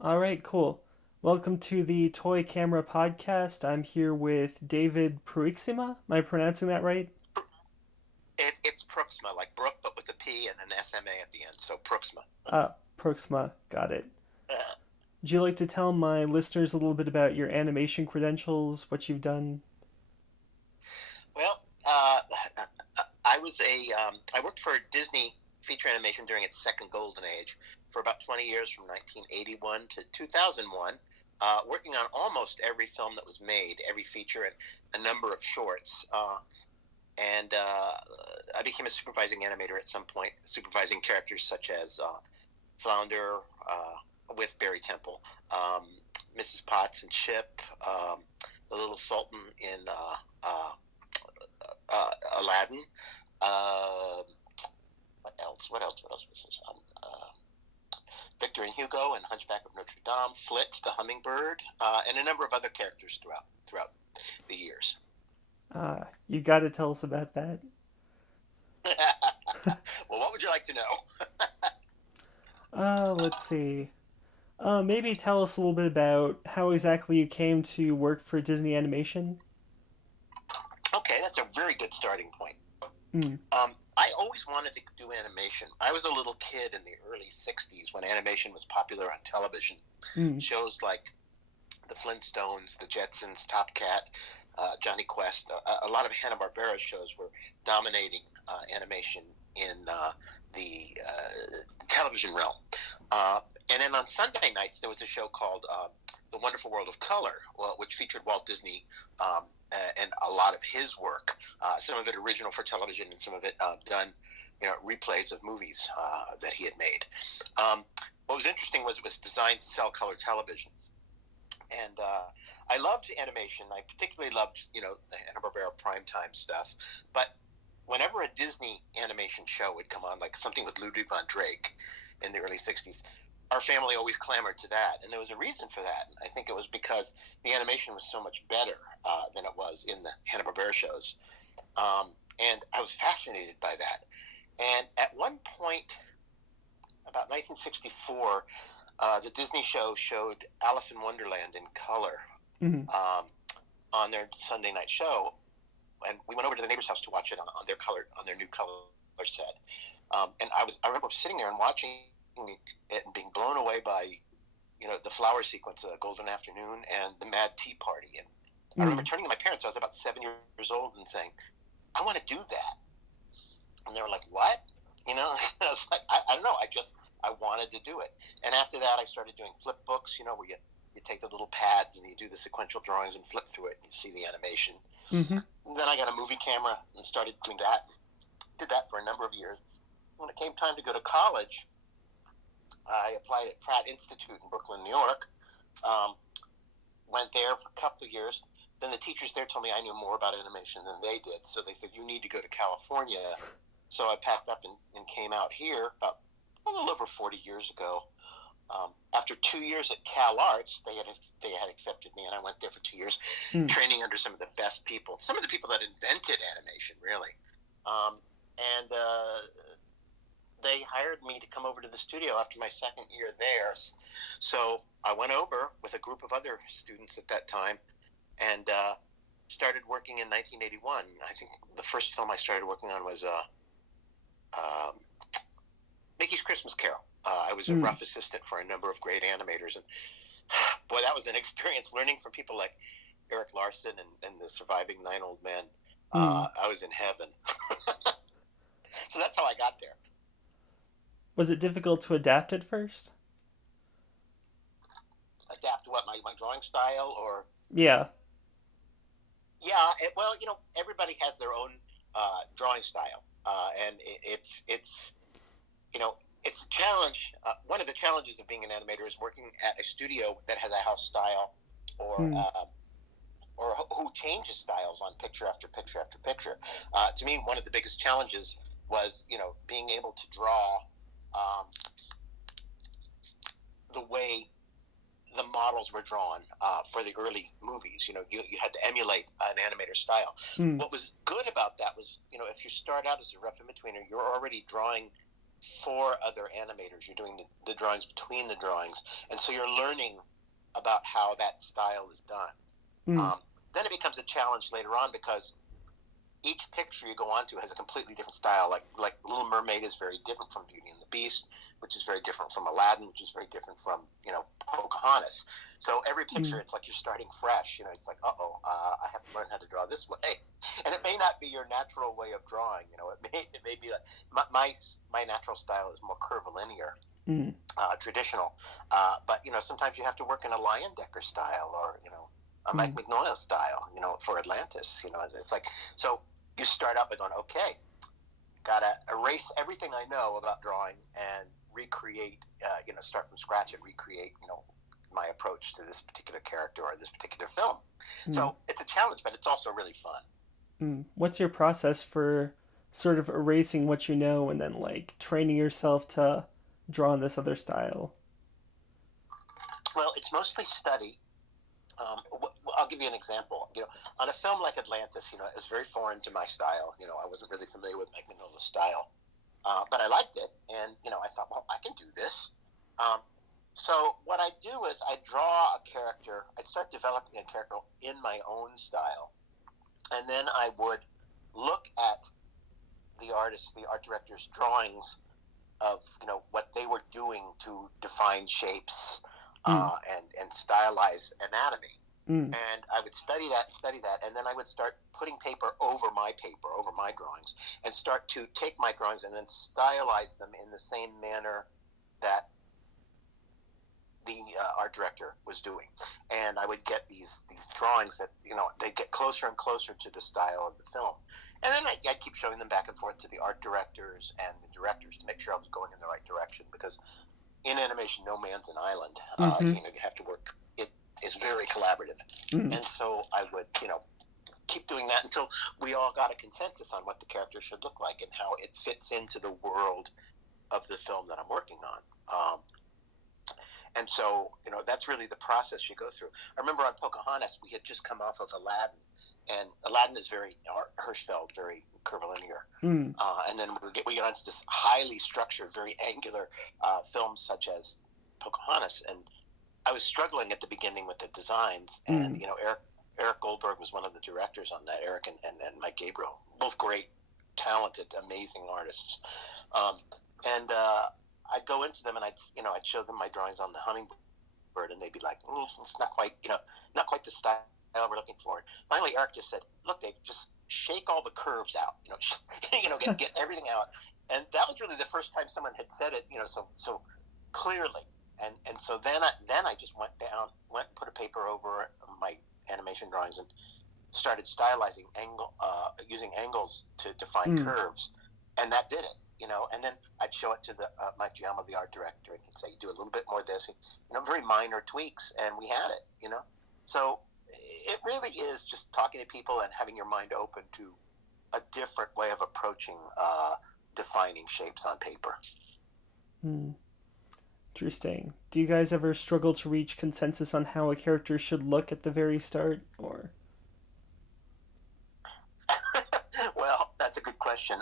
All right, cool. Welcome to the Toy Camera Podcast. I'm here with David Pruiksma. Am I pronouncing that right? It's Pruiksma, like Brook, but with a P and an SMA at the end. So Pruiksma. Pruiksma. Got it. Uh, Would you like to tell my listeners a little bit about your animation credentials, what you've done? well, I worked for Disney feature animation during its second golden age for about 20 years, from 1981 to 2001, working on almost every film that was made, every feature, and a number of shorts. And I became a supervising animator at some point, supervising characters such as Flounder with Barry Temple, um, Mrs. Potts and Chip, the Little Sultan in Aladdin. Uh, what else? What else? What else was this? Victor and Hugo and Hunchback of Notre Dame, Flitz the Hummingbird, and a number of other characters throughout the years. You got to tell us about that. Well, what would you like to know? Let's see. Maybe tell us a little bit about how exactly you came to work for Disney Animation. Okay, that's a very good starting point. Mm, I always wanted to do animation. I was a little kid in the early 60s when animation was popular on television. mm, Shows like the Flintstones, the Jetsons, Top Cat, Johnny Quest, a lot of Hanna-Barbera shows were dominating animation in the television realm. Uh, and then on Sunday nights, there was a show called The Wonderful World of Color, which featured Walt Disney and a lot of his work, some of it original for television and some of it done, replays of movies that he had made. What was interesting was it was designed to sell color televisions. And I loved animation. I particularly loved, the Hanna-Barbera primetime stuff. But whenever a Disney animation show would come on, like something with Ludwig von Drake in the early 60s, our family always clamored to that. And there was a reason for that. I think it was because the animation was so much better than it was in the Hanna-Barbera shows. And I was fascinated by that. And at one point, about 1964, the Disney show showed Alice in Wonderland in color mm, um, on their Sunday night show, and we went over to the neighbor's house to watch it on their new color set. And I remember sitting there and watching it and being blown away by the flower sequence, Golden Afternoon, and the Mad Tea Party. And I remember mm. turning to my parents. I was about 7 years old and saying, "I want to do that." And they were like, "What?" I was like, I don't know. I wanted to do it. And after that, I started doing flip books, where you take the little pads and you do the sequential drawings and flip through it and you see the animation. Mm-hmm. And then I got a movie camera and started doing that. Did that for a number of years. When it came time to go to college, I applied at Pratt Institute in Brooklyn, New York. Um, Went there for a couple of years. Then the teachers there told me I knew more about animation than they did. So they said, you need to go to California. So I packed up and came out here about a little over 40 years ago. After 2 years at Cal Arts, they had accepted me, and I went there for 2 years, Mm. training under some of the best people, some of the people that invented animation, really. Um, and they hired me to come over to the studio after my second year there. So I went over with a group of other students at that time and started working in 1981. I think the first film I started working on was um, Mickey's Christmas Carol. I was a Mm. rough assistant for a number of great animators, and boy, that was an experience learning from people like Eric Larson and the surviving nine old men. Mm. I was in heaven. So that's how I got there. Was it difficult to adapt at first? Adapt to what, my drawing style, or Yeah. yeah, well, everybody has their own drawing style, and it's you know it's a challenge. One of the challenges of being an animator is working at a studio that has a house style, or Mm. who changes styles on picture after picture after picture. To me, one of the biggest challenges was being able to draw um, the way the models were drawn for the early movies. You had to emulate an animator style. Mm. What was good about that was, if you start out as a rough in betweener, you're already drawing for other animators. You're doing the drawings between the drawings, and so you're learning about how that style is done. Mm. Um, then it becomes a challenge later on because each picture you go onto has a completely different style. Like Little Mermaid is very different from Beauty and the Beast, which is very different from Aladdin, which is very different from Pocahontas. So every picture, Mm. it's like you're starting fresh. It's like, I have to learn how to draw this way, and it may not be your natural way of drawing. It may be like my natural style is more curvilinear, Mm. traditional, but sometimes you have to work in a Lion Decker style or a Mike Mm. Mignola style, for Atlantis. It's like so you start out by going, okay, gotta erase everything I know about drawing and recreate, start from scratch and recreate, my approach to this particular character or this particular film. Mm. So it's a challenge, but it's also really fun. Mm. What's your process for sort of erasing what you know and then like training yourself to draw in this other style? Well, it's mostly study. I'll give you an example. On a film like Atlantis, it was very foreign to my style. I wasn't really familiar with Mike Mignola's style, but I liked it, and I thought, well, I can do this. Um, so what I do is I draw a character. I'd start developing a character in my own style, and then I would look at the art director's drawings of what they were doing to define shapes, Mm. and stylize anatomy. Mm. And I would study that, and then I would start putting paper, over my drawings, and start to take my drawings and then stylize them in the same manner that the art director was doing. And I would get these drawings that they get closer and closer to the style of the film. And then I'd keep showing them back and forth to the art directors and the directors to make sure I was going in the right direction, because in animation, no man's an island. Mm-hmm. You have to work. It is very collaborative, Mm. and so I would, keep doing that until we all got a consensus on what the character should look like and how it fits into the world of the film that I'm working on. And so, that's really the process you go through. I remember on Pocahontas, we had just come off of Aladdin, and Aladdin is very Hirschfeld, very curvilinear. Mm. And then we get onto this highly structured, very angular films such as Pocahontas. And I was struggling at the beginning with the designs. And, Mm. Eric Goldberg was one of the directors on that, Eric and Mike Gabriel, both great, talented, amazing artists. Um, and I'd go into them and I'd show them my drawings on the hummingbird, and they'd be like, it's not quite, not quite the style we're looking for. And finally, Eric just said, look, Dave, just shake all the curves out, get everything out. And that was really the first time someone had said it, so clearly. And so then I just went put a paper over my animation drawings and started stylizing using angles to define Mm. curves, and that did it. And then I'd show it to the Mike Giamma, the art director, and he'd say, "Do a little bit more of this," very minor tweaks, and we had it. So it really is just talking to people and having your mind open to a different way of approaching defining shapes on paper. Mm. Interesting. Do you guys ever struggle to reach consensus on how a character should look at the very start, or? Well, that's a good question.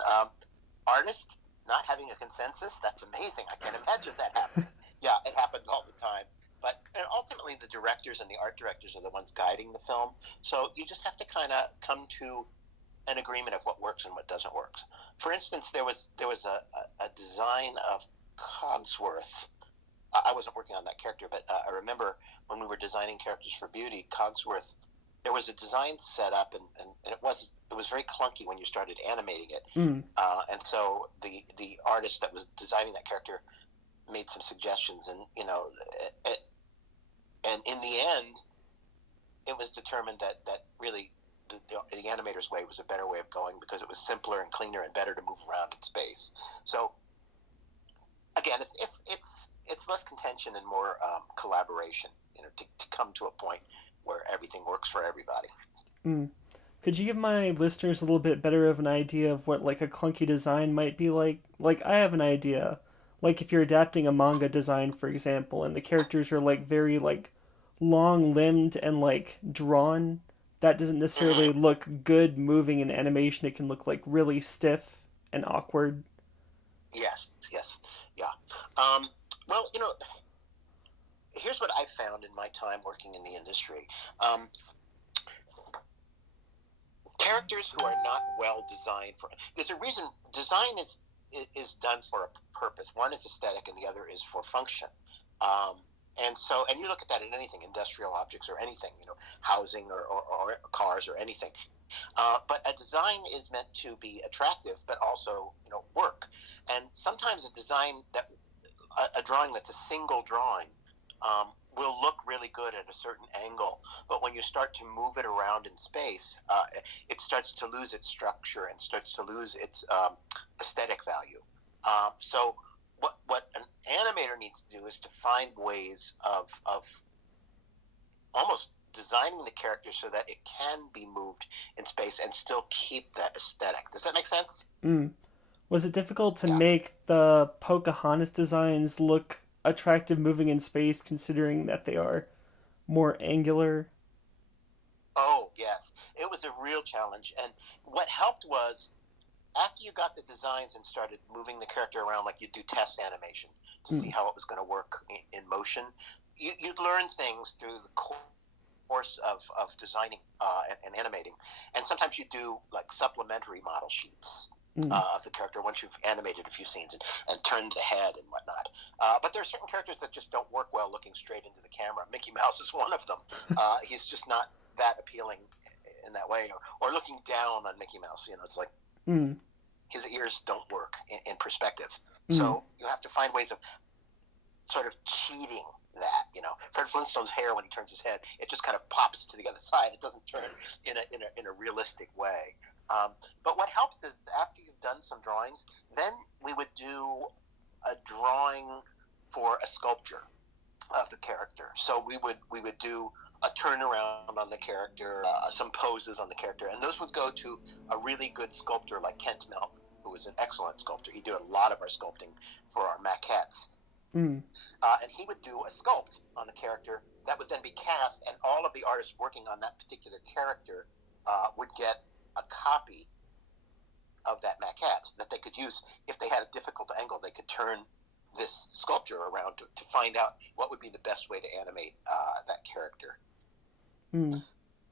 Artist not having a consensus, that's amazing. I can't imagine that happening. Yeah, it happened all the time. But ultimately, the directors and the art directors are the ones guiding the film. So you just have to kind of come to an agreement of what works and what doesn't work. For instance, there was a design of Cogsworth. I wasn't working on that character, but I remember when we were designing characters for Beauty, Cogsworth, there was a design set up, and it was very clunky when you started animating it. Mm. And so the artist that was designing that character made some suggestions, and and in the end, it was determined that really the animator's way was a better way of going, because it was simpler and cleaner and better to move around in space. So again, it's less contention and more collaboration, to come to a point where everything works for everybody. Mm. Could you give my listeners a little bit better of an idea of what like a clunky design might be like? Like I have an idea. Like if you're adapting a manga design, for example, and the characters are like very like long limbed and like drawn, that doesn't necessarily Mm-hmm. look good moving in animation. It can look like really stiff and awkward. Yes, yes, yeah. Um, well, here's what I found in my time working in the industry. Um, Characters who are not well designed for there's a reason design is done for a purpose. One is aesthetic, and the other is for function. Um, and you look at that in anything, industrial objects or anything, housing or cars or anything. But a design is meant to be attractive, but also work. And sometimes a design that a drawing that's a single drawing will look really good at a certain angle, but when you start to move it around in space, it starts to lose its structure and starts to lose its aesthetic value. So what an animator needs to do is to find ways of almost designing the character so that it can be moved in space and still keep that aesthetic. Does that make sense? Mm. Was it difficult to Yeah. make the Pocahontas designs look attractive moving in space, considering that they are more angular? Oh, yes. It was a real challenge. And what helped was after you got the designs and started moving the character around, like you do test animation to see Mm. how it was going to work in motion, you'd learn things through the course of designing and animating. And sometimes you do like supplementary model sheets. Mm. Of the character once you've animated a few scenes and turned the head and whatnot. But there are certain characters that just don't work well looking straight into the camera. Mickey Mouse is one of them. He's just not that appealing in that way. Or looking down on Mickey Mouse, it's like Mm. his ears don't work in perspective. Mm. So you have to find ways of sort of cheating that. Fred Flintstone's hair when he turns his head, it just kind of pops to the other side. It doesn't turn in a realistic way. But what helps is after you've done some drawings, then we would do a drawing for a sculpture of the character. So we would do a turnaround on the character, some poses on the character, and those would go to a really good sculptor like Kent Milk, who was an excellent sculptor. He did a lot of our sculpting for our maquettes, Mm. and he would do a sculpt on the character that would then be cast, and all of the artists working on that particular character would get a copy of that maquette that they could use if they had a difficult angle. They could turn this sculpture around to find out what would be the best way to animate that character. Mm.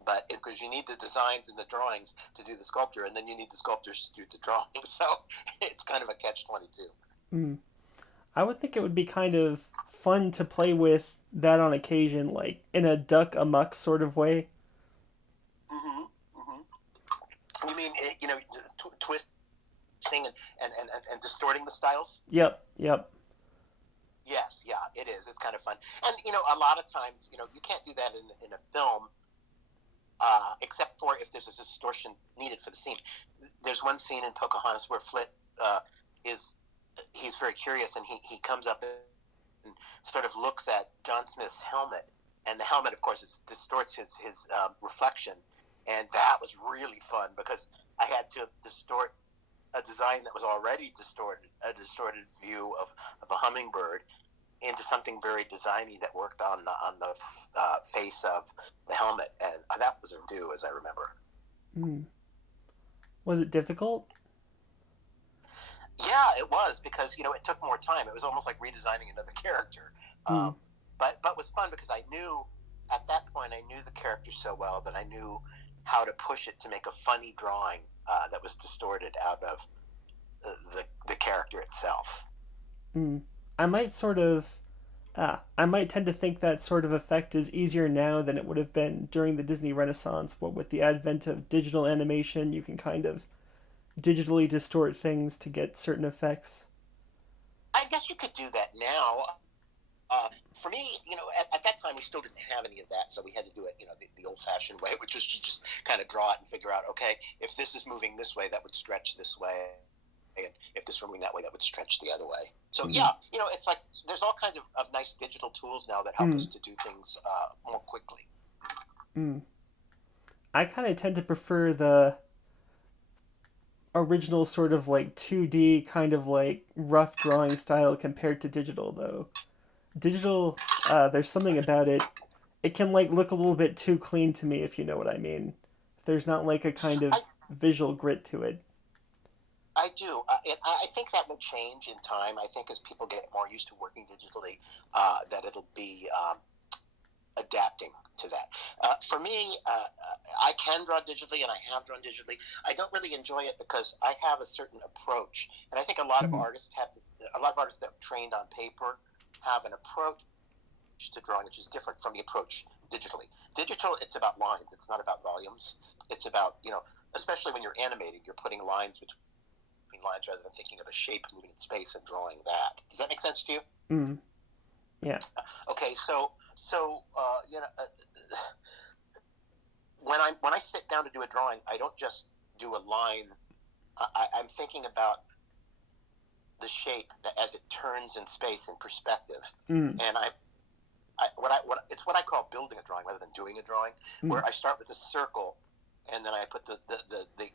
But because you need the designs and the drawings to do the sculpture, and then you need the sculptors to do the drawings, so it's kind of a catch-22. Mm. I would think it would be kind of fun to play with that on occasion, like in a duck amuck sort of way. Mm-hmm. Mm-hmm. You mean twisting and distorting the styles? Yep, yep. Yes, yeah, it is. It's kind of fun, and a lot of times, you can't do that in a film, except for if there's a distortion needed for the scene. There's one scene in Pocahontas where Flit is he's very curious, and he comes up and sort of looks at John Smith's helmet, and the helmet, of course, distorts his reflection, and that was really fun because I had to distort a design that was already distorted, a distorted view of a hummingbird into something very designy that worked on the face of the helmet, and that was a do, as I remember. Mm. Was it difficult? Yeah, it was because it took more time. It was almost like redesigning another character, Mm. but was fun because I knew at that point I knew the character so well that I knew how to push it to make a funny drawing that was distorted out of the character itself. Mm. I might sort of. I might tend to think that sort of effect is easier now than it would have been during the Disney Renaissance. What with the advent of digital animation, you can kind of digitally distort things to get certain effects. I guess you could do that now. For me, at that time we still didn't have any of that, so we had to do it, the old-fashioned way, which was to just kind of draw it and figure out, okay, if this is moving this way, that would stretch this way, and if this were moving that way, that would stretch the other way. So Mm. yeah, it's like there's all kinds of nice digital tools now that help us Mm. to do things more quickly. Mm. I kind of tend to prefer the original sort of like 2D kind of like rough drawing style compared to digital though. Digital, there's something about it. It can like look a little bit too clean to me if you know what I mean. There's not like a kind of I visual grit to it. I do. I think that will change in time. I think as people get more used to working digitally, that it'll be adapting to that. For me, I can draw digitally, and I have drawn digitally. I don't really enjoy it because I have a certain approach, and I think a lot of Mm-hmm. artists have this. A lot of artists that have trained on paper have an approach to drawing which is different from the approach digitally. Digital, it's about lines. It's not about volumes. It's about especially when you're animating, you're putting lines between lines rather than thinking of a shape moving in space and drawing that. Does that make sense to you? Mm-hmm. Yeah. Okay, so when I sit down to do a drawing, I don't just do a line. I'm thinking about the shape that as it turns in space in perspective, Mm-hmm. and it's what I call building a drawing rather than doing a drawing, where I start with a circle, and then I put the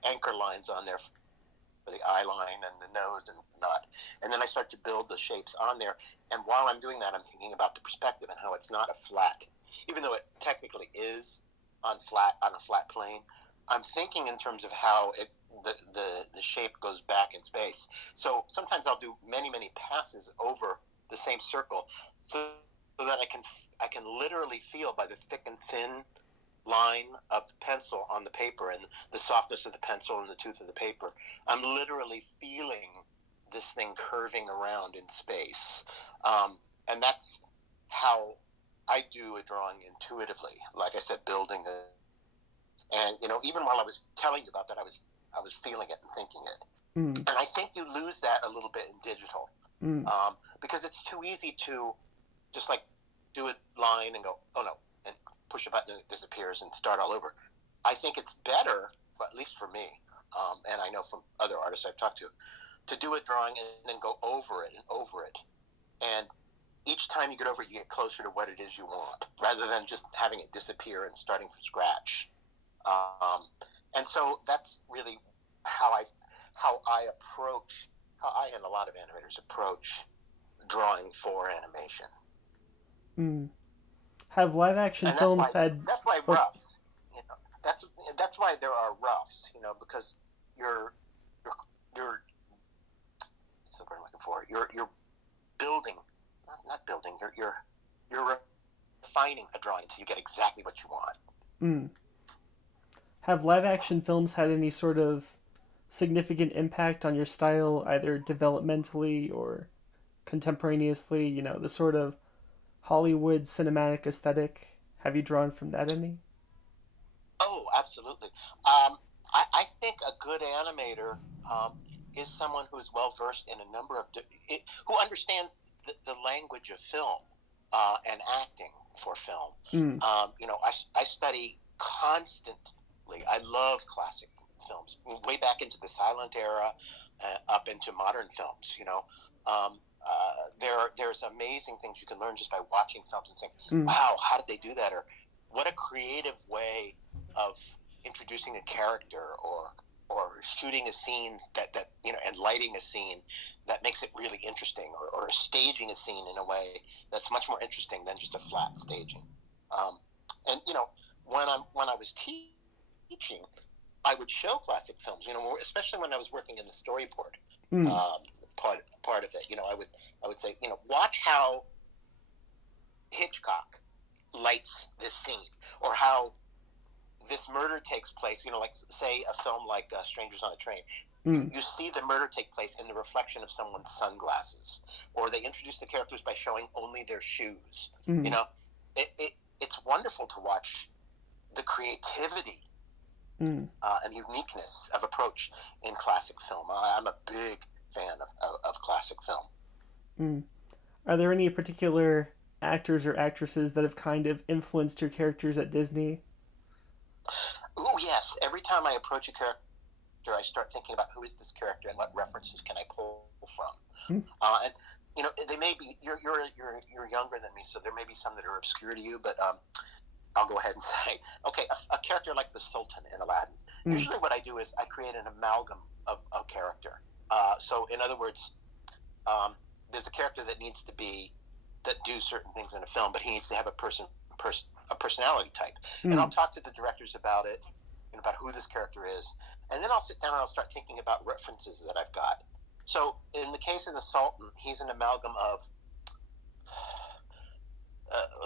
anchor lines on there for the eye line and the nose and whatnot, and then I start to build the shapes on there. And while I'm doing that, I'm thinking about the perspective and how it's not a flat, even though it technically is on a flat plane. I'm thinking in terms of how the shape goes back in space. So sometimes I'll do many passes over the same circle, so that I can literally feel by the thick and thin line of the pencil on the paper and the softness of the pencil and the tooth of the paper. I'm literally feeling this thing curving around in space, and that's how I do a drawing intuitively. Like I said, building a and even while I was telling you about that, I was feeling it and thinking it. Mm-hmm. And I think you lose that a little bit in digital, Mm-hmm. because it's too easy to just like do a line and go, oh no, and push a button and it disappears and start all over. I think it's better, at least for me, and I know from other artists I've talked to do a drawing and then go over it and over it. And each time you get over it, you get closer to what it is you want, rather than just having it disappear and starting from scratch. Um, and so that's really how I how I approach how I and a lot of animators approach drawing for animation. Mm-hmm. Have live action And that's films why had? that's why Oh, roughs, you know, that's why there are roughs, because you're you're you're what's the word I'm looking for? You're building, not building. You're refining a drawing until you get exactly what you want. mm. Have live action films had any sort of significant impact on your style, either developmentally or contemporaneously? The sort of Hollywood cinematic aesthetic. Have you drawn from that any? Oh, absolutely. I think a good animator is someone who is well versed in a number of who understands the language of film and acting for film. Mm, I study constantly. I love classic films, way back into the silent era, up into modern films. There's amazing things you can learn just by watching films and saying, mm, "Wow, how did they do that?" Or what a creative way of introducing a character, or shooting a scene and lighting a scene that makes it really interesting, or staging a scene in a way that's much more interesting than just a flat staging. Um, and when I was teaching, I would show classic films. Especially when I was working in the storyboard mm, um, part of it. I would say, watch how Hitchcock lights this scene, or how this murder takes place. Like say a film like Strangers on a Train. You, mm, you see the murder take place in the reflection of someone's sunglasses, or they introduce the characters by showing only their shoes. You mm, know, it's wonderful to watch the creativity mm, and uniqueness of approach in classic film. I'm a big fan of classic film. mm. Are there any particular actors or actresses that have kind of influenced your characters at Disney? Oh yes, every time I approach a character, I start thinking about who is this character and what references can I pull from. Mm, And they may be you're younger than me, so there may be some that are obscure to you, but I'll go ahead and say, okay, a character like the Sultan in Aladdin. mm, Usually, what I do is I create an amalgam of a character. So, in other words, there's a character that do certain things in a film, but he needs to have a personality type. And I'll mm, talk to the directors about it, and about who this character is, and then I'll sit down and I'll start thinking about references that I've got. So in the case of the Sultan, he's an amalgam of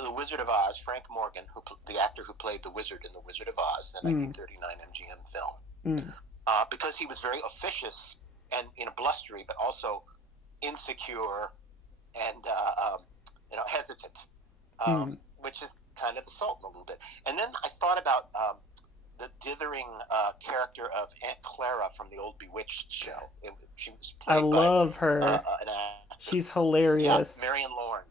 the Wizard of Oz, Frank Morgan, the actor who played the Wizard in the Wizard of Oz, the Mm. 1939 MGM film, Mm. because he was very officious and blustery, but also insecure and hesitant, Mm. which is kind of the Sultan a little bit. And then I thought about the dithering character of Aunt Clara from the old Bewitched show. She was I played by love her. an actor. She's Yeah, hilarious. Marion Lorne.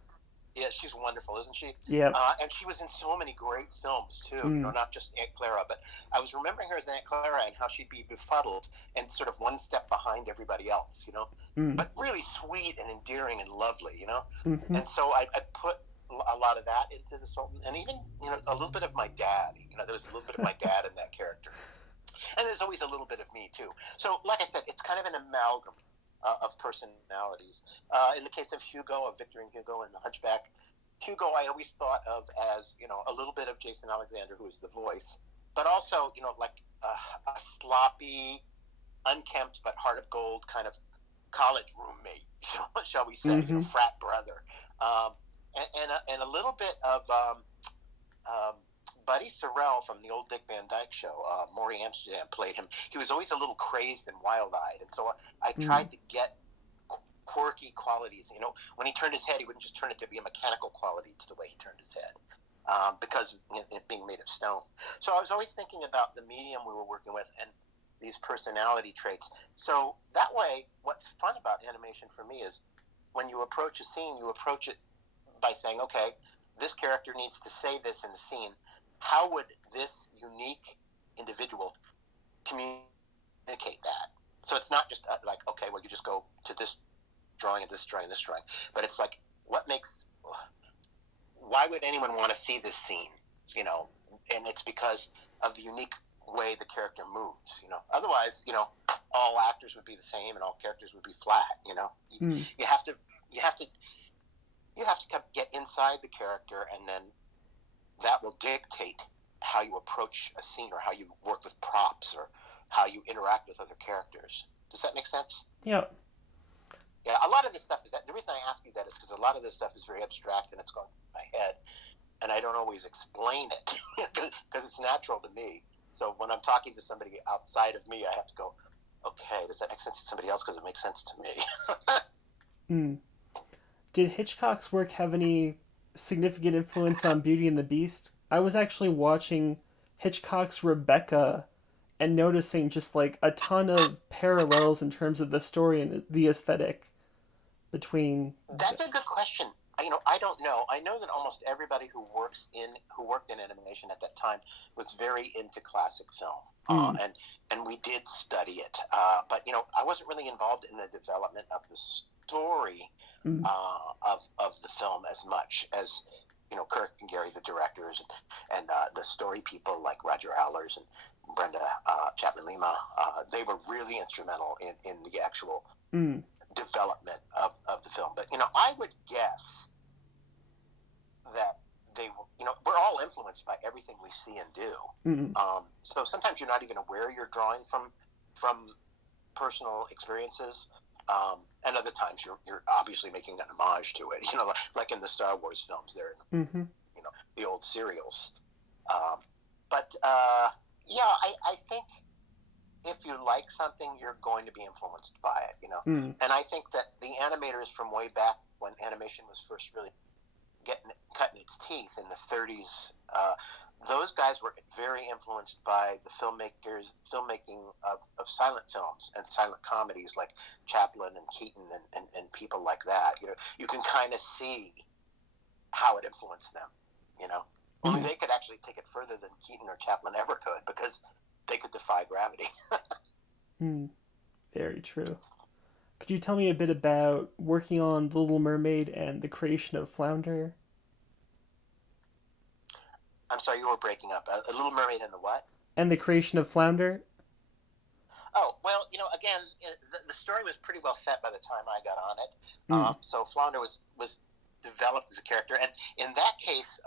Yeah, she's wonderful, isn't she? Yep. And she was in so many great films too. Mm. Not just Aunt Clara, but I was remembering her as Aunt Clara and how she'd be befuddled and sort of one step behind everybody else, Mm. but really sweet and endearing and lovely. Mm-hmm. And so I put a lot of that into the Sultan, and even a little bit of my dad. There was a little bit of my dad in that character, and there's always a little bit of me too. So, like I said, it's kind of an amalgam of personalities. In the case of Hugo, of Victor and Hugo and the Hunchback, Hugo I always thought of as a little bit of Jason Alexander, who is the voice, but also like a sloppy, unkempt but heart of gold kind of college roommate, shall we say, Mm-hmm. frat brother, um, and a little bit of Buddy Sorrell from the old Dick Van Dyke Show. Maury Amsterdam played him. He was always a little crazed and wild-eyed, and so I Mm. tried to get quirky qualities. When he turned his head, he wouldn't just turn it to be a mechanical quality. It's the way he turned his head, because it being made of stone. So I was always thinking about the medium we were working with and these personality traits. So that way, what's fun about animation for me is when you approach a scene, you approach it by saying, okay, this character needs to say this in the scene. How would this unique individual communicate that? So it's not just like, okay, well, you just go to this drawing and this drawing and this drawing, but it's like, why would anyone want to see this scene? And it's because of the unique way the character moves. Otherwise, all actors would be the same and all characters would be flat. Mm. You have to, you have to, you have to get inside the character, and then that will dictate how you approach a scene or how you work with props or how you interact with other characters. Does that make sense? Yep. Yeah, a lot of this stuff the reason I ask you that is because a lot of this stuff is very abstract and it's going through my head, and I don't always explain it because it's natural to me. So when I'm talking to somebody outside of me, I have to go, okay, does that make sense to somebody else? Because it makes sense to me. Mm. Did Hitchcock's work have any significant influence on Beauty and the Beast? I was actually watching Hitchcock's Rebecca and noticing just like a ton of parallels in terms of the story and the aesthetic between. That's a good question. I don't know. I know that almost everybody who worked in animation at that time was very into classic film, Mm. and we did study it. But I wasn't really involved in the development of the story Mm. of the film as much as Kirk and Gary, the directors, and the story people like Roger Allers and Brenda Chapman Lima. They were really instrumental in the actual Mm. development of the film. But I would guess that we're all influenced by everything we see and do. Mm. So sometimes you're not even aware you're drawing from personal experiences, and other times you're obviously making an homage to it. Like in the Star Wars films, they're Mm-hmm. the old serials. But yeah, I think if you like something, you're going to be influenced by it. Mm. And I think that the animators from way back when animation was first really cutting its teeth in the 30s, those guys were very influenced by the filmmaking of silent films and silent comedies like Chaplin and Keaton and people like that. You can kind of see how it influenced them. Only Mm. they could actually take it further than Keaton or Chaplin ever could because they could defy gravity. Mm. Very true. Could you tell me a bit about working on The Little Mermaid and the creation of Flounder? I'm sorry, you were breaking up. A Little Mermaid and the what? And the creation of Flounder? Oh, well, again, the story was pretty well set by the time I got on it. Mm. So Flounder was developed as a character. And in that case,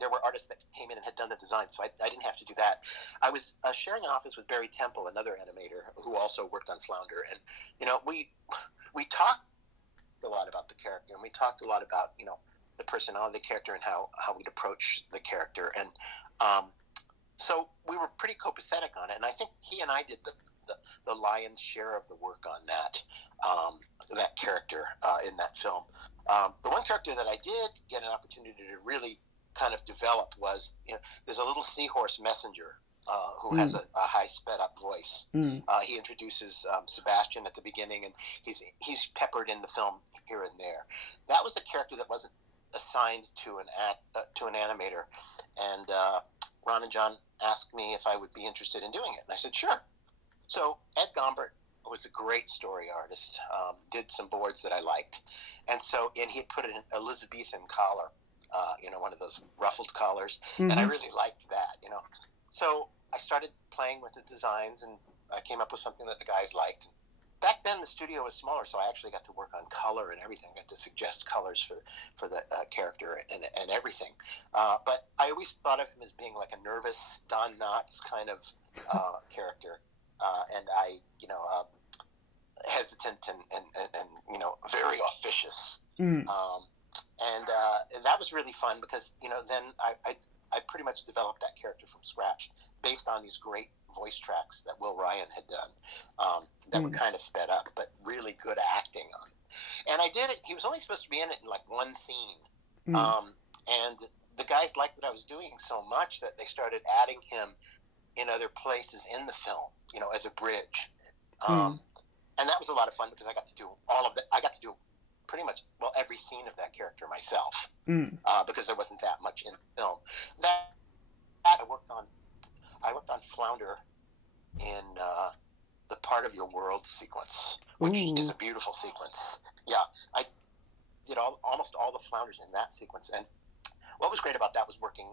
there were artists that came in and had done the design, so I didn't have to do that. I was sharing an office with Barry Temple, another animator who also worked on Flounder, and we talked a lot about the character, and we talked a lot about the personality of the character and how we'd approach the character, and so we were pretty copacetic on it, and I think he and I did the lion's share of the work on that character in that film. The one character that I did get an opportunity to really kind of develop was, there's a little seahorse messenger who has a high sped up voice. He introduces Sebastian at the beginning, and he's peppered in the film here and there. That was a character that wasn't assigned to an animator, and Ron and John asked me if I would be interested in doing it, and I said sure. So Ed Gombert was a great story artist, did some boards that I liked, and he had put an Elizabethan collar, one of those ruffled collars, and I really liked that, So I started playing with the designs, and I came up with something that the guys liked. Back then, the studio was smaller, so I actually got to work on color and everything. I got to suggest colors for the character and everything. But I always thought of him as being like a nervous Don Knotts kind of character, and I, hesitant and very officious. And that was really fun because then I pretty much developed that character from scratch based on these great voice tracks that Will Ryan had done that were kind of sped up, but really good acting on. And I did it. He was only supposed to be in it in like one scene, and the guys liked what I was doing so much that they started adding him in other places in the film, as a bridge. And that was a lot of fun because I got to do all of that. I got to do pretty much every scene of that character myself because there wasn't that much in the film. That I worked on Flounder in the Part of Your World sequence, which is a beautiful sequence. Yeah, I did almost all the Flounders in that sequence, and what was great about that was working,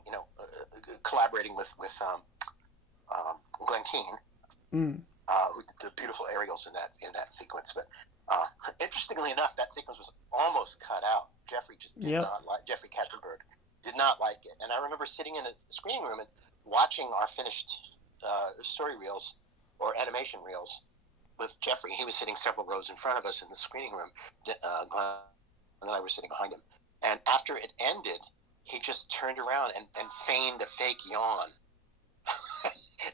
collaborating with Glenn Keane, who did the beautiful aerials in that sequence. But interestingly enough, that sequence was almost cut out. Jeffrey just did not like Jeffrey Katzenberg did not like it, and I remember sitting in a screening room and watching our finished story reels or animation reels with Jeffrey. He was sitting several rows in front of us in the screening room. Glenn and I were sitting behind him, and after it ended, he just turned around and feigned a fake yawn.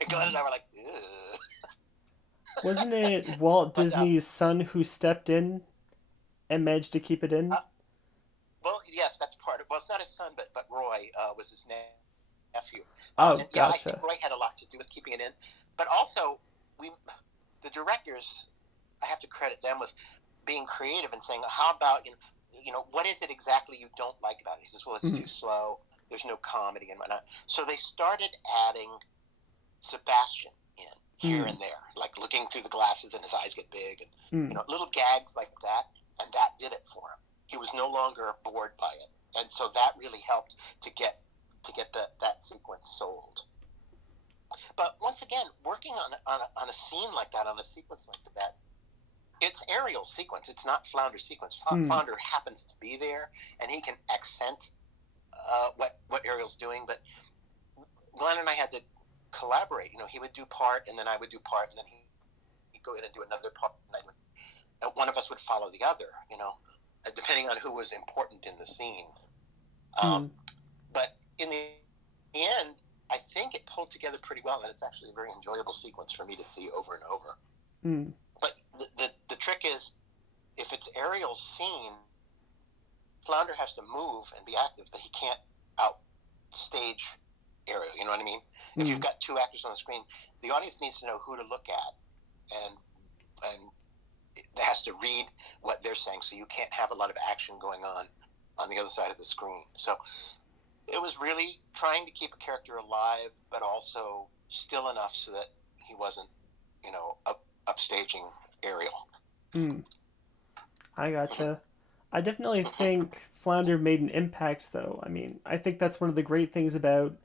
And Glenn and I were like, ugh. Wasn't it Walt But Disney's son who stepped in and managed to keep it in? well, yes, that's part of. Well, it's not his son, but Roy was his nephew. Oh, And yeah, I gotcha. think Roy had a lot to do with keeping it in. But also, the directors, I have to credit them with being creative and saying, how about what is it exactly you don't like about it? He says, well, it's too slow. There's no comedy and whatnot. So they started adding Sebastian in here and there, like looking through the glasses and his eyes get big, and little gags like that, and that did it for him. He was no longer bored by it, and so that really helped to get that sequence sold. But once again, working on a scene like that, on a sequence like that, it's Ariel's sequence. It's not Flounder's sequence. Flounder happens to be there, and he can accent what Ariel's doing. But Glenn and I had to collaborate. He would do part, and then I would do part, and then he'd go in and do another part, and one of us would follow the other. Depending on who was important in the scene. But in the end, I think it pulled together pretty well, and it's actually a very enjoyable sequence for me to see over and over. But the trick is, if it's Ariel's scene, Flounder has to move and be active, but he can't outstage Ariel. You know what I mean? If you've got two actors on the screen, the audience needs to know who to look at, and it has to read what they're saying, so you can't have a lot of action going on the other side of the screen. So it was really trying to keep a character alive, but also still enough so that he wasn't, upstaging Ariel. I gotcha. I definitely think Flounder made an impact, though. I mean, I think that's one of the great things about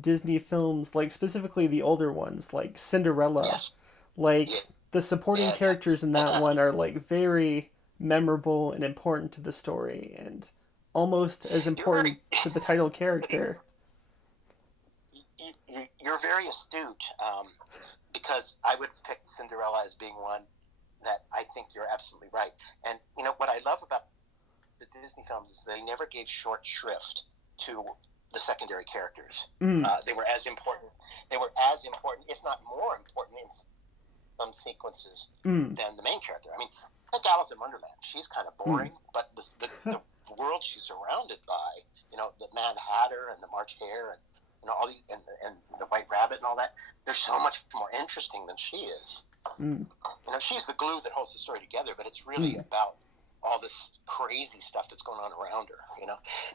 Disney films, like specifically the older ones, like Cinderella. Yes. Like, Yeah. the supporting characters in that one are, like, very memorable and important to the story, and almost as important to the title character. you're very astute, because I would have picked Cinderella as being one that I think you're absolutely right. And what I love about the Disney films is they never gave short shrift to the secondary characters. Mm, They were as important. They were as important, if not more important, in some sequences mm, than the main character. I mean, like Alice in Wonderland, she's kind of mm. boring, but the world she's surrounded by, the Mad Hatter and the March Hare and all these and the White Rabbit and all that, they're so much more interesting than she is. Mm, She's the glue that holds the story together, but it's really mm, about all this crazy stuff that's going on around her.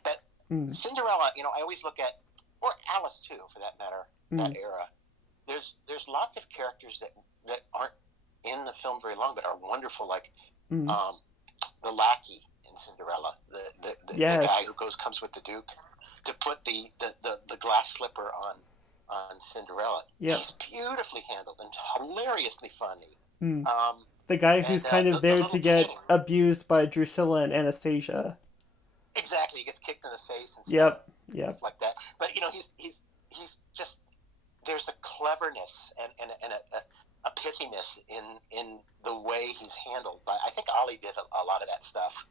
But mm, Cinderella, I always look at, or Alice too, for that matter, that mm, era. There's lots of characters that aren't in the film very long, but are wonderful, like mm. um, the lackey in Cinderella, the guy Yes. who comes with the Duke to put the glass slipper on Cinderella. Yep. He's beautifully handled and hilariously funny. Mm. Um, The guy who's and kind of the there to little king, get abused by Drusilla and Anastasia. exactly, he gets kicked in the face and stuff Yep. Yep. like that. But he's just, there's a cleverness and a pithiness in the way he's handled. But I think Ollie did a lot of that stuff,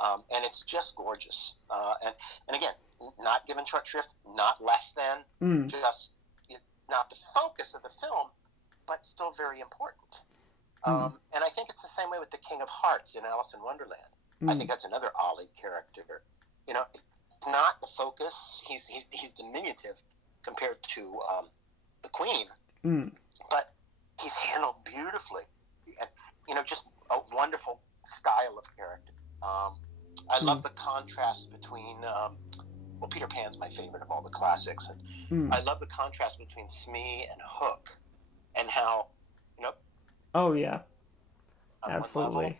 and it's just gorgeous. And again, not given short shrift, not less than, Mm, just not the focus of the film, but still very important. mm, And I think it's the same way with the King of Hearts in Alice in Wonderland. I mm, think that's another Ollie character. It's not the focus. He's diminutive compared to the Queen, mm, but he's handled beautifully, and just a wonderful style of character. I mm, love the contrast between. Well, Peter Pan's my favorite of all the classics, and mm. I love the contrast between Smee and Hook, and how, you know, Oh yeah. on one level Absolutely.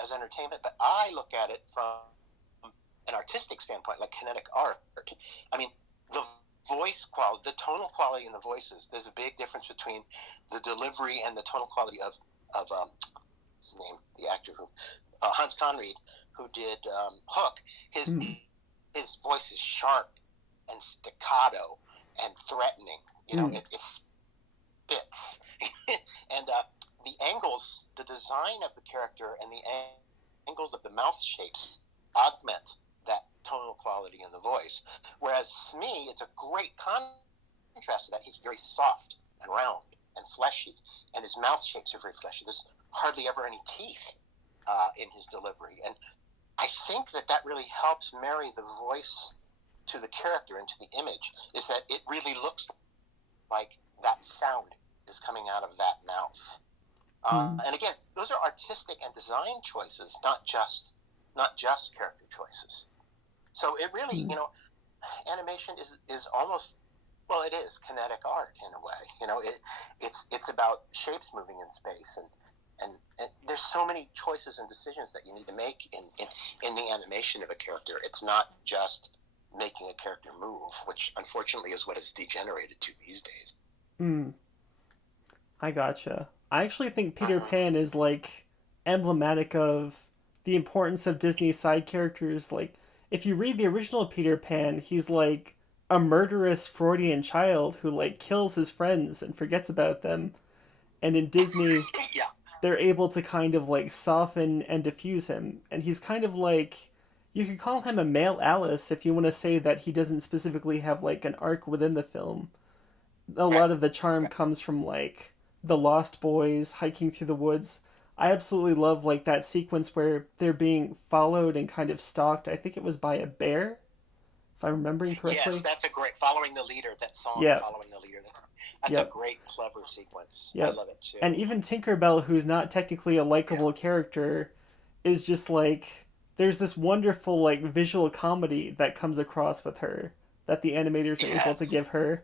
as entertainment, but I look at it from an artistic standpoint, like kinetic art. I mean, the voice quality, the tonal quality in the voices. There's a big difference between the delivery and the tonal quality of what's his name, the actor who Hans Conried, who did Hook. His Mm, his voice is sharp and staccato and threatening. mm, It spits, and the angles, the design of the character, and the angles of the mouth shapes augment that tonal quality in the voice. Whereas Smee, it's a great contrast to that. He's very soft and round and fleshy, and his mouth shapes are very fleshy. There's hardly ever any teeth in his delivery, and I think that really helps marry the voice to the character and to the image. Is that it really looks like that sound is coming out of that mouth. mm, And again, those are artistic and design choices, not just character choices. So it really, mm, animation is almost, well, it is kinetic art in a way. It's about shapes moving in space, and there's so many choices and decisions that you need to make in the animation of a character. It's not just making a character move, which unfortunately is what it's degenerated to these days. mm. I gotcha. I actually think Peter Uh-huh. Pan is like emblematic of the importance of Disney side characters. Like, if you read the original Peter Pan, he's like a murderous Freudian child who like kills his friends and forgets about them. And in Disney, Yeah, they're able to kind of like soften and diffuse him. And he's kind of like, you could call him a male Alice if you want to say that he doesn't specifically have like an arc within the film. A right, lot of the charm right. comes from like the Lost Boys hiking through the woods. I absolutely love like that sequence where they're being followed and kind of stalked. I think it was by a bear, if I'm remembering Yes, correctly. that's a great following the leader. That song, Yep, following the leader. That's a yep, great, clever sequence. I yep. love it too. And even Tinkerbell, who's not technically a Yeah. likable character, is just like there's this wonderful like visual comedy that comes across with her that the animators are able to Yes. give her.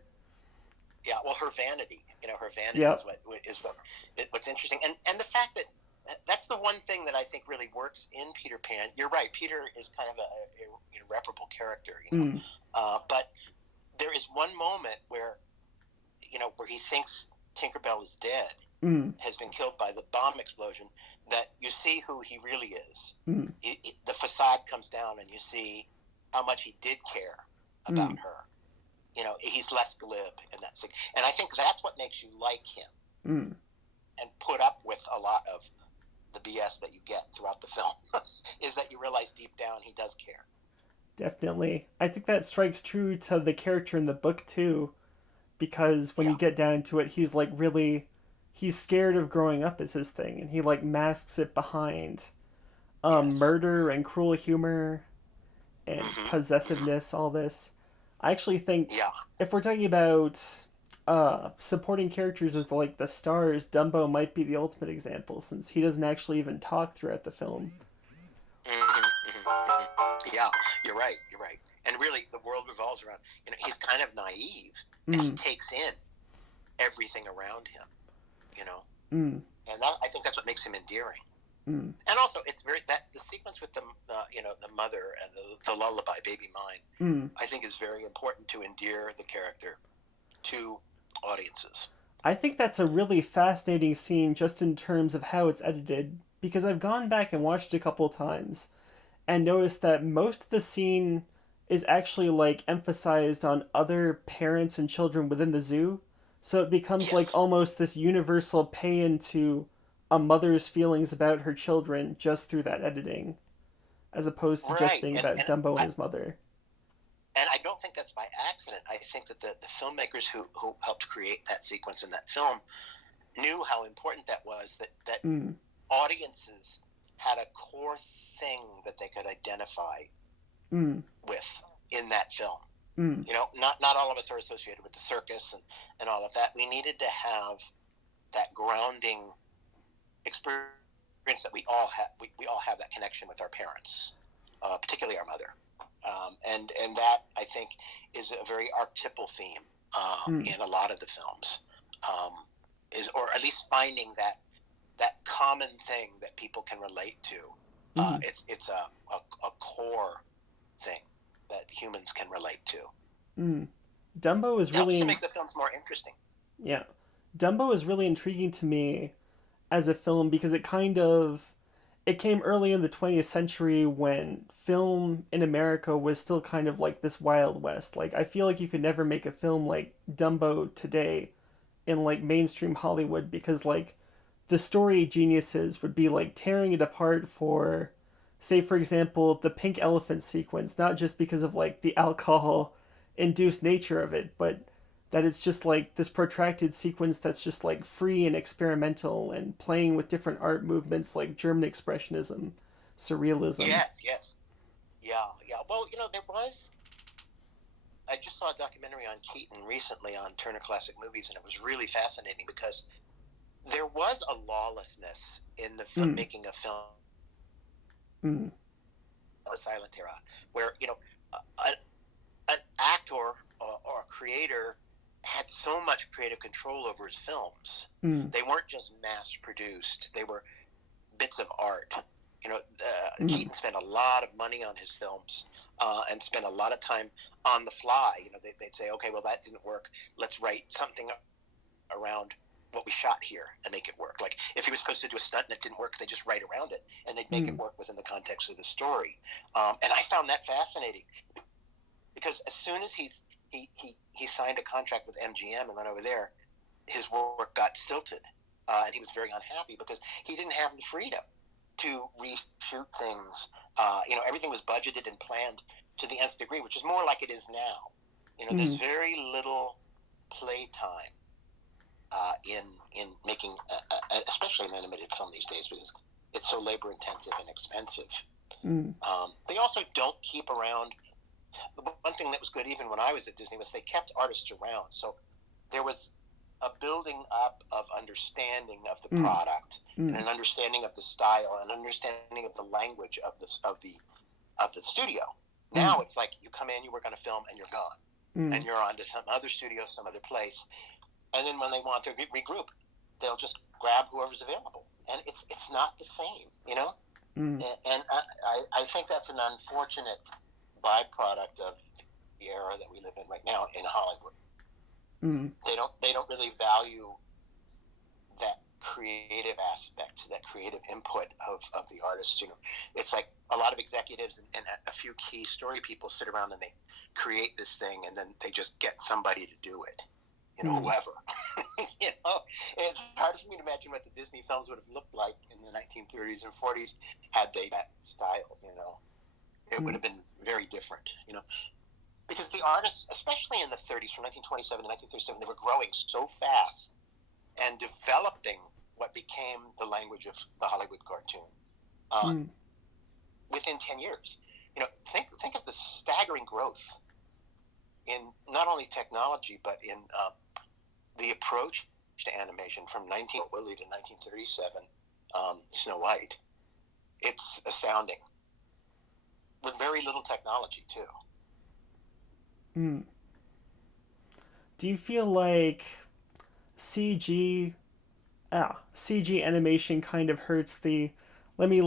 Yeah. Well, her vanity. Her vanity is Yep. what's interesting, and the fact that that's the one thing that I think really works in Peter Pan. You're right. Peter is kind of a irreparable character. Mm, But there is one moment where he thinks Tinkerbell is dead, mm, has been killed by the bomb explosion, that you see who he really is. mm, The facade comes down, and you see how much he did care about mm, her. he's less glib in that scene, and I think that's what makes you like him Mm. and put up with a lot of the BS that you get throughout the film. Is that you realize deep down he does care. Definitely. I think that strikes true to the character in the book too, because when you Yeah. get down to it, he's like really he's scared of growing up is his thing, and he like masks it behind Yes. murder and cruel humor and Mm-hmm. Mm-hmm. possessiveness, all this. I actually think Yeah. if we're talking about supporting characters as like the stars, Dumbo might be the ultimate example since he doesn't actually even talk throughout the film. Mm-hmm. Mm-hmm. Mm-hmm. Yeah. You're right. You're right. And really, the world revolves around. He's kind of naive, and he Mm, takes in everything around him. You know, mm, and I think that's what makes him endearing. mm, And also, it's very that the sequence with the mother and the lullaby, "Baby Mine," mm. I think is very important to endear the character to audiences. I think that's a really fascinating scene just in terms of how it's edited because I've gone back and watched a couple times and noticed that most of the scene is actually like emphasized on other parents and children within the zoo. So it becomes like Yes, almost this universal pay into a mother's feelings about her children just through that editing, as opposed to just right, being and about and Dumbo and I his mother. and I don't think that's by accident. I think that the filmmakers who helped create that sequence in that film knew how important that was. That Mm, audiences had a core thing that they could identify mm, with in that film. mm, Not all of us are associated with the circus and all of that. We needed to have that grounding experience that we all have. We all have that connection with our parents, particularly our mother, and that I think is a very archetypal theme mm, in a lot of the films. Is or at least finding that common thing that people can relate to. mm, It's a core thing that humans can relate to. mm. Dumbo is Helps really to make the films more interesting. yeah. Dumbo is really intriguing to me as a film because it came early in the 20th century when film in America was still kind of like this wild west. Like I feel like you could never make a film like Dumbo today in like mainstream Hollywood because like the story geniuses would be like tearing it apart for say for example the pink elephant sequence not just because of like the alcohol induced nature of it but that it's just like this protracted sequence that's just like free and experimental and playing with different art movements like German expressionism, surrealism. Yes, yes, yeah, yeah. Well, there was. I just saw a documentary on Keaton recently on Turner Classic Movies, and it was really fascinating because there was a lawlessness in the Mm, making of film mm, of the silent era, where a, an actor or a creator had so much creative control over his films. mm, They weren't just mass produced; they were bits of art. mm, Keaton spent a lot of money on his films and spent a lot of time on the fly. They'd say, okay, well, that didn't work. Let's write something around what we shot here and make it work. Like if he was supposed to do a stunt and it didn't work, they just write around it and they'd make it mm, work within the context of the story. And I found that fascinating because as soon as he signed a contract with MGM and went over there, his work got stilted, and he was very unhappy because he didn't have the freedom to reshoot things. Everything was budgeted and planned to the nth degree, which is more like it is now. There's mm, very little playtime in making, especially an animated film these days, because it's so labor intensive and expensive. mm, They also don't keep around. The one thing that was good even when I was at Disney was they kept artists around. So there was a building up of understanding of the mm, product and mm, an understanding of the style and understanding of the language of the studio. mm, Now it's like you come in, you work on a film, and you're gone, mm, and you're on to some other studio, some other place, and then when they want to regroup, they'll just grab whoever's available, and it's not the same. mm, And I think that's an unfortunate byproduct of the era that we live in right now in Hollywood. mm, They don't really value that creative aspect, that creative input of the artist. It's like a lot of executives and a few key story people sit around and they create this thing, and then they just get somebody to do it. Mm. Whoever. It's hard for me to imagine what the Disney films would have looked like in the 1930s and 40s had they that style. It would Mm. have been very different. Because the artists, especially in the 30s, from 1927 to 1937, they were growing so fast and developing what became the language of the Hollywood cartoon uh, Mm. within 10 years. Think of the staggering growth in not only technology but in the approach to animation from 19 Willie to 1937 Snow White. It's astounding with very little technology too. Mm. Do you feel like CG CG animation kind of hurts the. Let me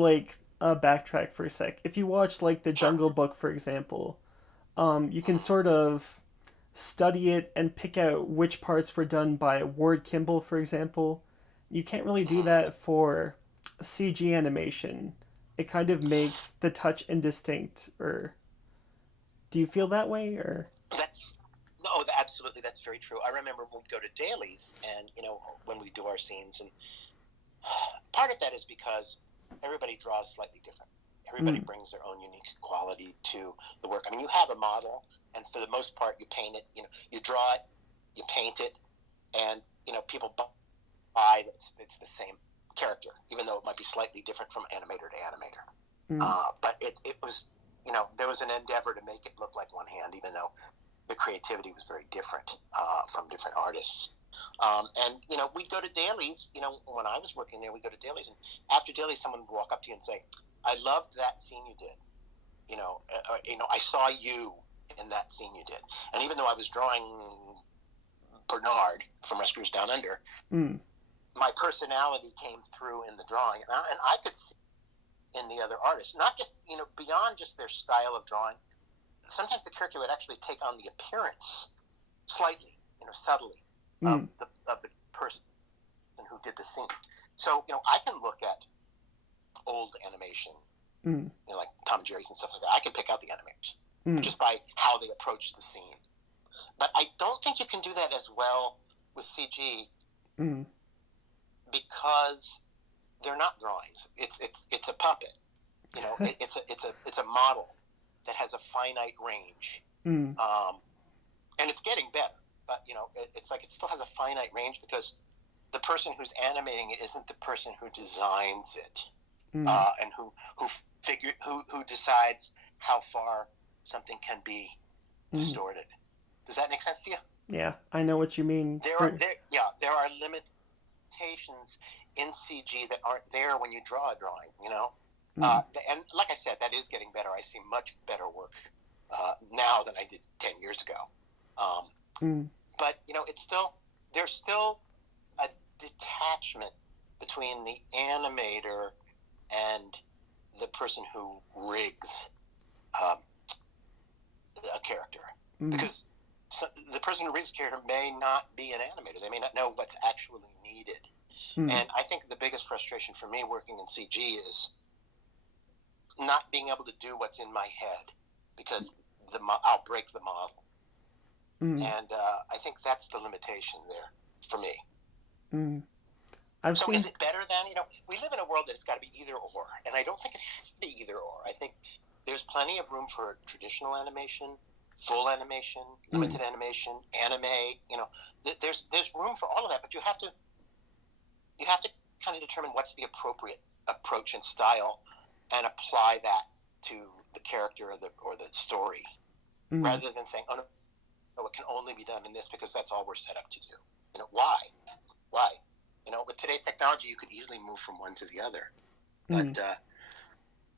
backtrack for a sec. If you watch like the Sure. Jungle Book, for example, you can sort of study it and pick out which parts were done by Ward Kimball, for example. You can't really do Mm-hmm. that for CG animation. It kind of makes the touch indistinct. Or do you feel that way? Or That's no, absolutely, that's very true. I remember we'd go to dailies, and when we do our scenes, and part of that is because everybody draws slightly different. Everybody mm, brings their own unique quality to the work. I mean, you have a model, and for the most part, you paint it. You draw it, you paint it, and people buy that it's the same character, even though it might be slightly different from animator to animator. mm, But it was, there was an endeavor to make it look like one hand, even though the creativity was very different from different artists. And we'd go to dailies. When I was working there, we'd go to dailies, and after dailies, someone would walk up to you and say, "I loved that scene you did. I saw you in that scene you did." And even though I was drawing Bernard from Rescuers Down Under, mm, my personality came through in the drawing, and I could see in the other artists, not just beyond just their style of drawing. Sometimes the character would actually take on the appearance slightly, subtly, mm, of the person who did the scene. So I can look at old animation, mm, like Tom and Jerry's and stuff like that. I can pick out the animators mm, just by how they approach the scene. But I don't think you can do that as well with CG mm, because they're not drawings. It's a puppet. It's a model that has a finite range, mm, and it's getting better. But it's like it still has a finite range because the person who's animating it isn't the person who designs it, mm, and who decides how far something can be mm. distorted. Does that make sense to you? Yeah, I know what you mean. For There are limitations in CG that aren't there when you draw a drawing. mm, And like I said, that is getting better. I see much better work now than I did 10 years ago. Um, mm, but there's still a detachment between the animator and the person who rigs um, a character, mm, because the person who rigs a character may not be an animator. They may not know what's actually needed. mm, And I think the biggest frustration for me working in CG is not being able to do what's in my head because I'll break the model. mm, And I think that's the limitation there for me. mm. I've So is seen. it better than, we live in a world that it's got to be either or. And I don't think it has to be either or. I think there's plenty of room for traditional animation, full animation, Mm, limited animation, anime. There's room for all of that, but you have to kind of determine what's the appropriate approach and style, and apply that to the character or the story, mm, rather than saying, "Oh no, it can only be done in this because that's all we're set up to do." Why? Why? With today's technology, you could easily move from one to the other, mm, but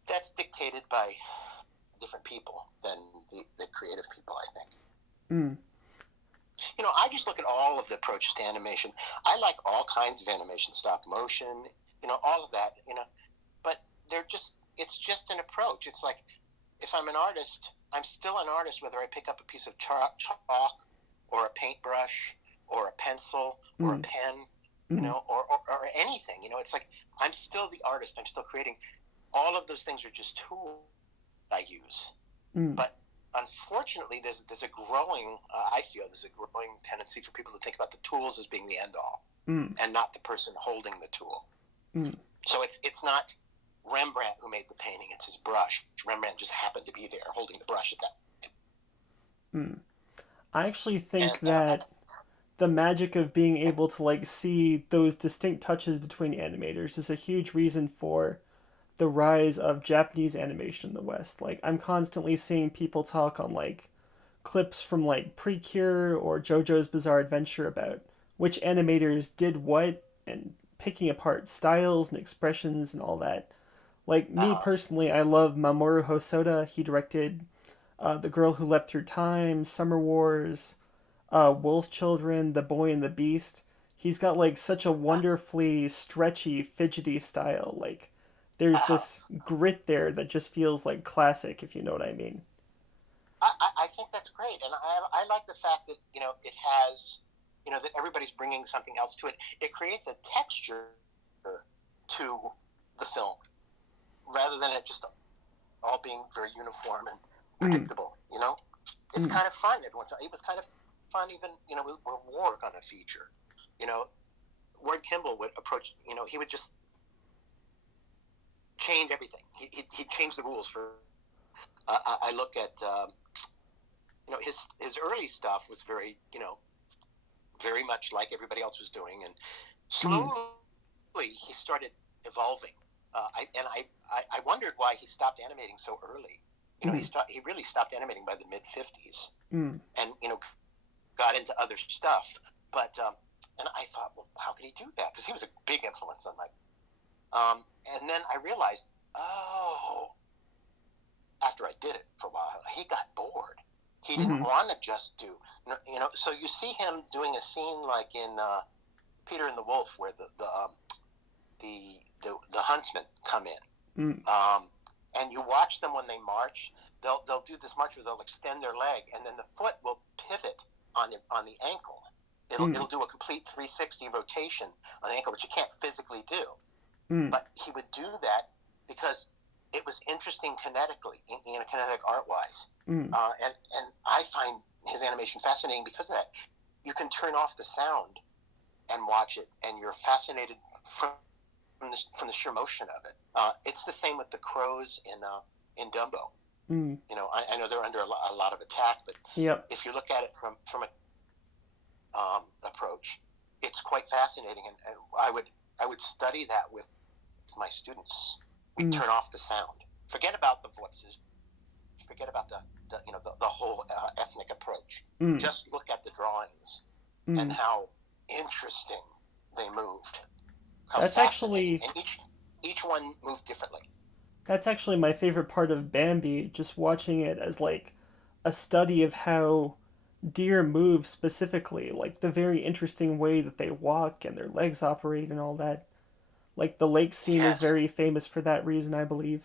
that's dictated by different people than the creative people, I think. mm, I just look at all of the approaches to animation. I like all kinds of animation, stop motion, all of that, but it's just an approach. It's like, if I'm an artist, I'm still an artist whether I pick up a piece of chalk or a paintbrush or a pencil or a mm, pen. Mm, or anything. It's like I'm still the artist. I'm still creating. All of those things are just tools I use. mm, But unfortunately, there's a growing. I feel there's a growing tendency for people to think about the tools as being the end all, mm, and not the person holding the tool. mm, So it's not Rembrandt who made the painting; it's his brush. Rembrandt just happened to be there holding the brush at that. mm. I actually think And that the magic of being able to like see those distinct touches between animators is a huge reason for the rise of Japanese animation in the West. Like I'm constantly seeing people talk on like clips from like Precure or JoJo's Bizarre Adventure about which animators did what and picking apart styles and expressions and all that. Like me uh, personally, I love Mamoru Hosoda. He directed The Girl Who Leapt Through Time, Summer Wars, Wolf Children, The Boy and the Beast. He's got like such a wonderfully stretchy, fidgety style. Like there's uh, this grit there that just feels like classic, if you know what I mean. I think that's great, and I like the fact that it has that everybody's bringing something else to it. It creates a texture to the film rather than it just all being very uniform and Mm, predictable. It's mm, kind of fun. It was kind of fun even with work on a feature. You know, Ward Kimball would approach. He would just change everything. He'd change the rules for. I look at his early stuff was very much like everybody else was doing, and mm, slowly he started evolving. I wondered why he stopped animating so early. mm, He really stopped animating by the mid 50s, mm, and got into other stuff. But and I thought, well, how could he do that? Because he was a big influence on my. And then I realized, oh, after I did it for a while, he got bored. He didn't mm, want to just do, So you see him doing a scene like in Peter and the Wolf, where the huntsmen come in, mm, and you watch them when they march. They'll do this march where they'll extend their leg, and then the foot will pivot on the ankle. It'll mm, do a complete 360 rotation on the ankle, which you can't physically do. mm, But he would do that because it was interesting kinetically, kinetic art wise. mm. And I find his animation fascinating because of that. You can turn off the sound and watch it, and you're fascinated from the sheer motion of it. It's the same with the crows in Dumbo. Mm. I know they're under a lot of attack, but Yep. if you look at it from a approach, it's quite fascinating, and I would study that with my students. We Mm, turn off the sound, forget about the voices, forget about the whole ethnic approach. mm, Just look at the drawings and mm. how interesting they moved, how That's fascinating, actually and each one moved differently. that's actually my favorite part of Bambi, just watching it as like a study of how deer move specifically, like the very interesting way that they walk and their legs operate and all that. Like the lake scene is Yes, very famous for that reason, I believe.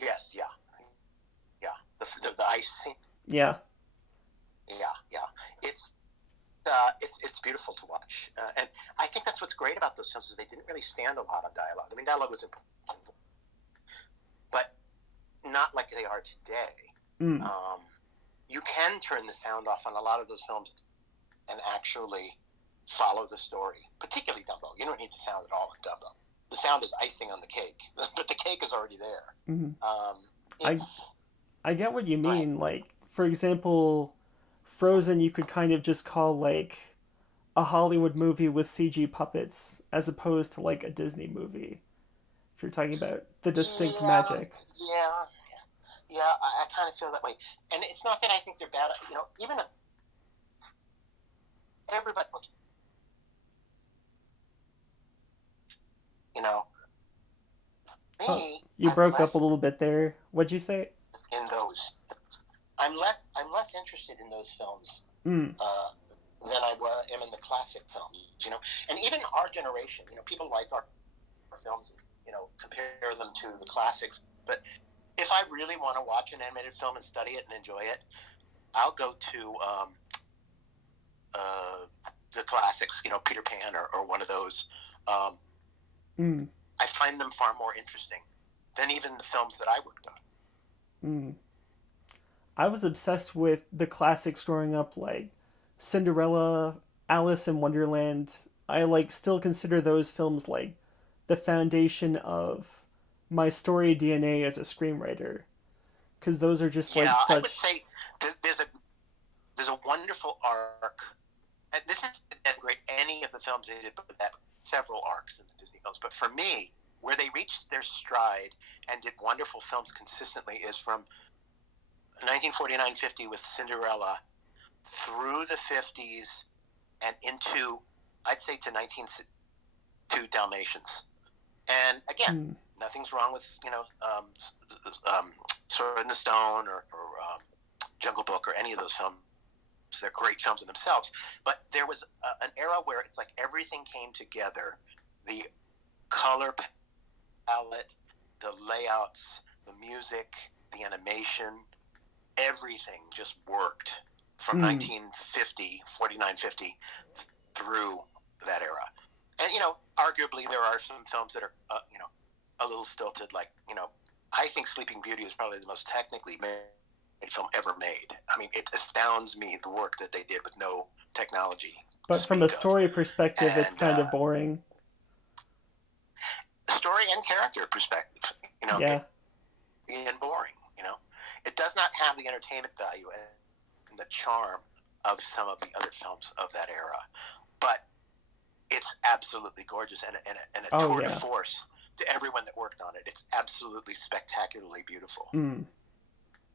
yes, yeah, yeah. The ice scene, Yeah. yeah, yeah. It's it's beautiful to watch, and I think that's what's great about those films is they didn't really stand a lot of dialogue. I mean, dialogue was important, but not like they are today. Mm. Um, you can turn the sound off on a lot of those films and actually follow the story, particularly Dumbo. You don't need the sound at all in Dumbo. The sound is icing on the cake, but the cake is already there. Mm. I It's I get what you Go ahead. mean. Like for example, Frozen you could kind of just call like a Hollywood movie with CG puppets as opposed to like a Disney movie. If you're talking about the distinct Yeah, magic. yeah, yeah. I kind of feel that way, and it's not that I think they're bad. Even if everybody looks, you know, Oh, me, you I'm broke up a less little bit there. What'd you say? in those. I'm less interested in those films Mm, uh, than I am in the classic films. And even our generation, people like our films, compare them to the classics. But if I really want to watch an animated film and study it and enjoy it, I'll go to the classics, Peter Pan or one of those. Um, Mm, I find them far more interesting than even the films that I worked on. mm. I was obsessed with the classics growing up, like Cinderella, Alice in Wonderland. I like still consider those films like the foundation of my story DNA as a screenwriter, because those are just Yeah, like I would such. say there's a wonderful arc. And this is to denigrate any of the films they did, but that several arcs in the Disney films. But for me, where they reached their stride and did wonderful films consistently is from 1949-50 with Cinderella through the 50s and into, I'd say, to 1902 Dalmatians. And again, Mm, nothing's wrong with Sword in the Stone or Jungle Book or any of those films. They're great films in themselves. But there was an era where it's like everything came together. The color palette, the layouts, the music, the animation, everything just worked from mm. 1950, 49, 50 through that era. And, arguably there are some films that are, a little stilted. Like, I think Sleeping Beauty is probably the most technically made film ever made. I mean, it astounds me the work that they did with no technology to But from a speak of. story perspective, it's And kind of boring. story and character perspective, Yeah. and boring. It does not have the entertainment value and the charm of some of the other films of that era. But it's absolutely gorgeous and a Oh tour de yeah. force to everyone that worked on it. It's absolutely spectacularly beautiful. Mm,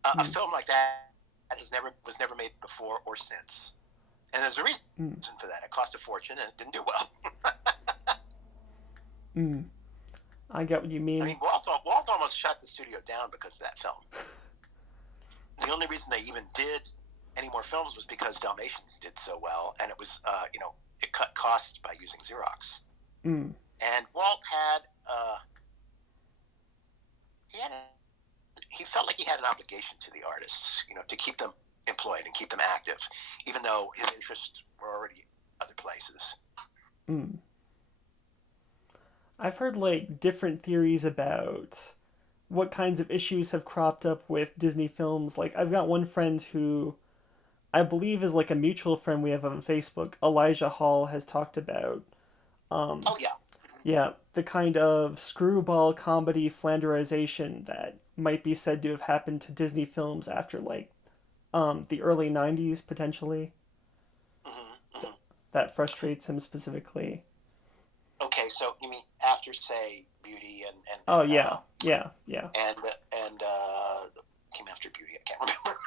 A mm, film like that was never made before or since, and there's a reason mm, for that. It cost a fortune and it didn't do well. mm. I get what you I mean. mean, Walt almost shut the studio down because of that film. The only reason they even did any more films was because Dalmatians did so well, and it was, it cut costs by using Xerox. Mm. And Walt had, he had, he felt like he had an obligation to the artists, to keep them employed and keep them active, even though his interests were already other places. Mm. I've heard like different theories about what kinds of issues have cropped up with Disney films. Like I've got one friend who I believe is like a mutual friend we have on Facebook, Elijah Hall, has talked about. Um, Oh yeah, yeah, the kind of screwball comedy Flanderization that might be said to have happened to Disney films after like the early '90s potentially. mm-hmm, Th- mm-hmm. that frustrates him specifically. Okay, so you mean after, say, Beauty Oh yeah, yeah, yeah, and came after Beauty? I can't remember.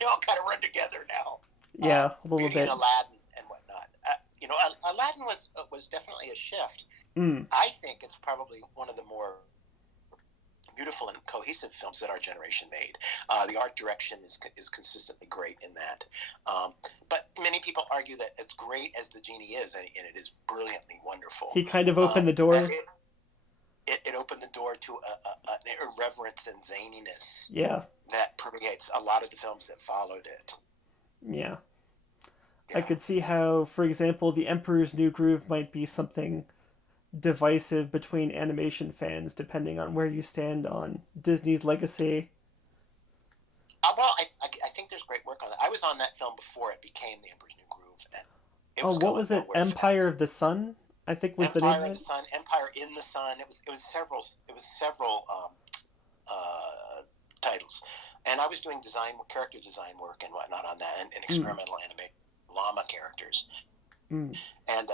They all kind of run together now. yeah, a little Beauty and bit. Aladdin and whatnot. Aladdin was definitely a shift. Mm. I think it's probably one of the more beautiful and cohesive films that our generation made. The art direction is consistently great in that. But many people argue that as great as the genie is, and it is brilliantly wonderful, He kind of opened the that door. it opened the door to an irreverence and zaniness Yeah, that permeates a lot of the films that followed it. yeah. I Yeah. could see how, for example, The Emperor's New Groove might be something divisive between animation fans depending on where you stand on Disney's legacy. I think there's great work on that. I was on that film before it became The Emperor's New Groove, and it Oh, was what going was it? nowhere fast. Empire of the Sun, I think was the name Empire of of the it. Sun, Empire in the Sun. It was several titles, and I was doing character design work and whatnot on that, and Mm, experimental anime llama characters. mm, And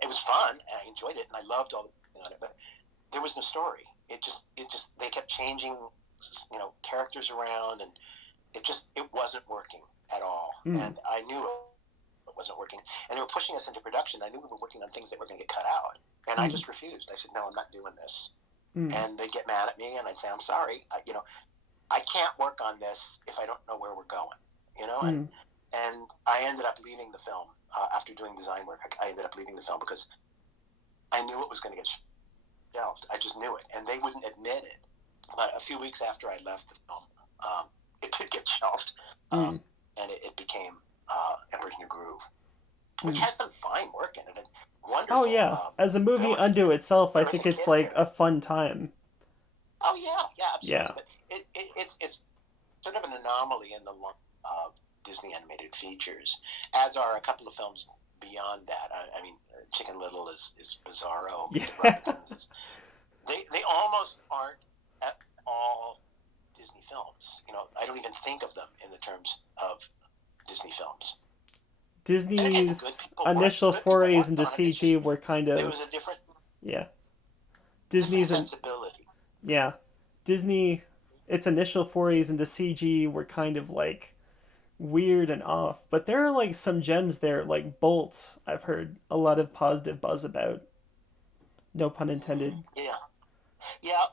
it was fun, and I enjoyed it, and I loved all the on it. But there was no story. It just they kept changing, characters around, and it wasn't working at all. mm, And I knew it wasn't working, and they were pushing us into production. I knew we were working on things that were going to get cut out, and I mm, just refused. I said, no, I'm not doing this. mm, And they'd get mad at me, and I'd say, I'm sorry. I can't work on this if I don't know where we're going. And mm, I ended up leaving the film after doing design work. I ended up leaving the film because I knew it was going to get shelved. I just knew it, and they wouldn't admit it. But a few weeks after I left the film, it did get shelved, um, mm. and it became Emperor's New Groove, which Mm. has some fine work in it and Oh wonderful yeah, as a movie villains, unto itself, I think terrific it's kid like a character. fun time. Oh yeah, yeah, absolutely. Yeah. But it's sort of an anomaly in the Disney animated features, as are a couple of films beyond that. I mean, Chicken Little is bizarro. Yeah. Meet the Robinsons is they almost aren't at all Disney films. I don't even think of them in the terms of Disney films. And again, Disney's initial good people forays worked into on them. It's just CG were kind there of, was a yeah. different Disney's and sensibility. yeah, Disney, its initial forays into CG were kind of like weird and off, but there are like some gems there, like Bolt. I've heard a lot of positive buzz about. No pun intended. Yeah, yeah.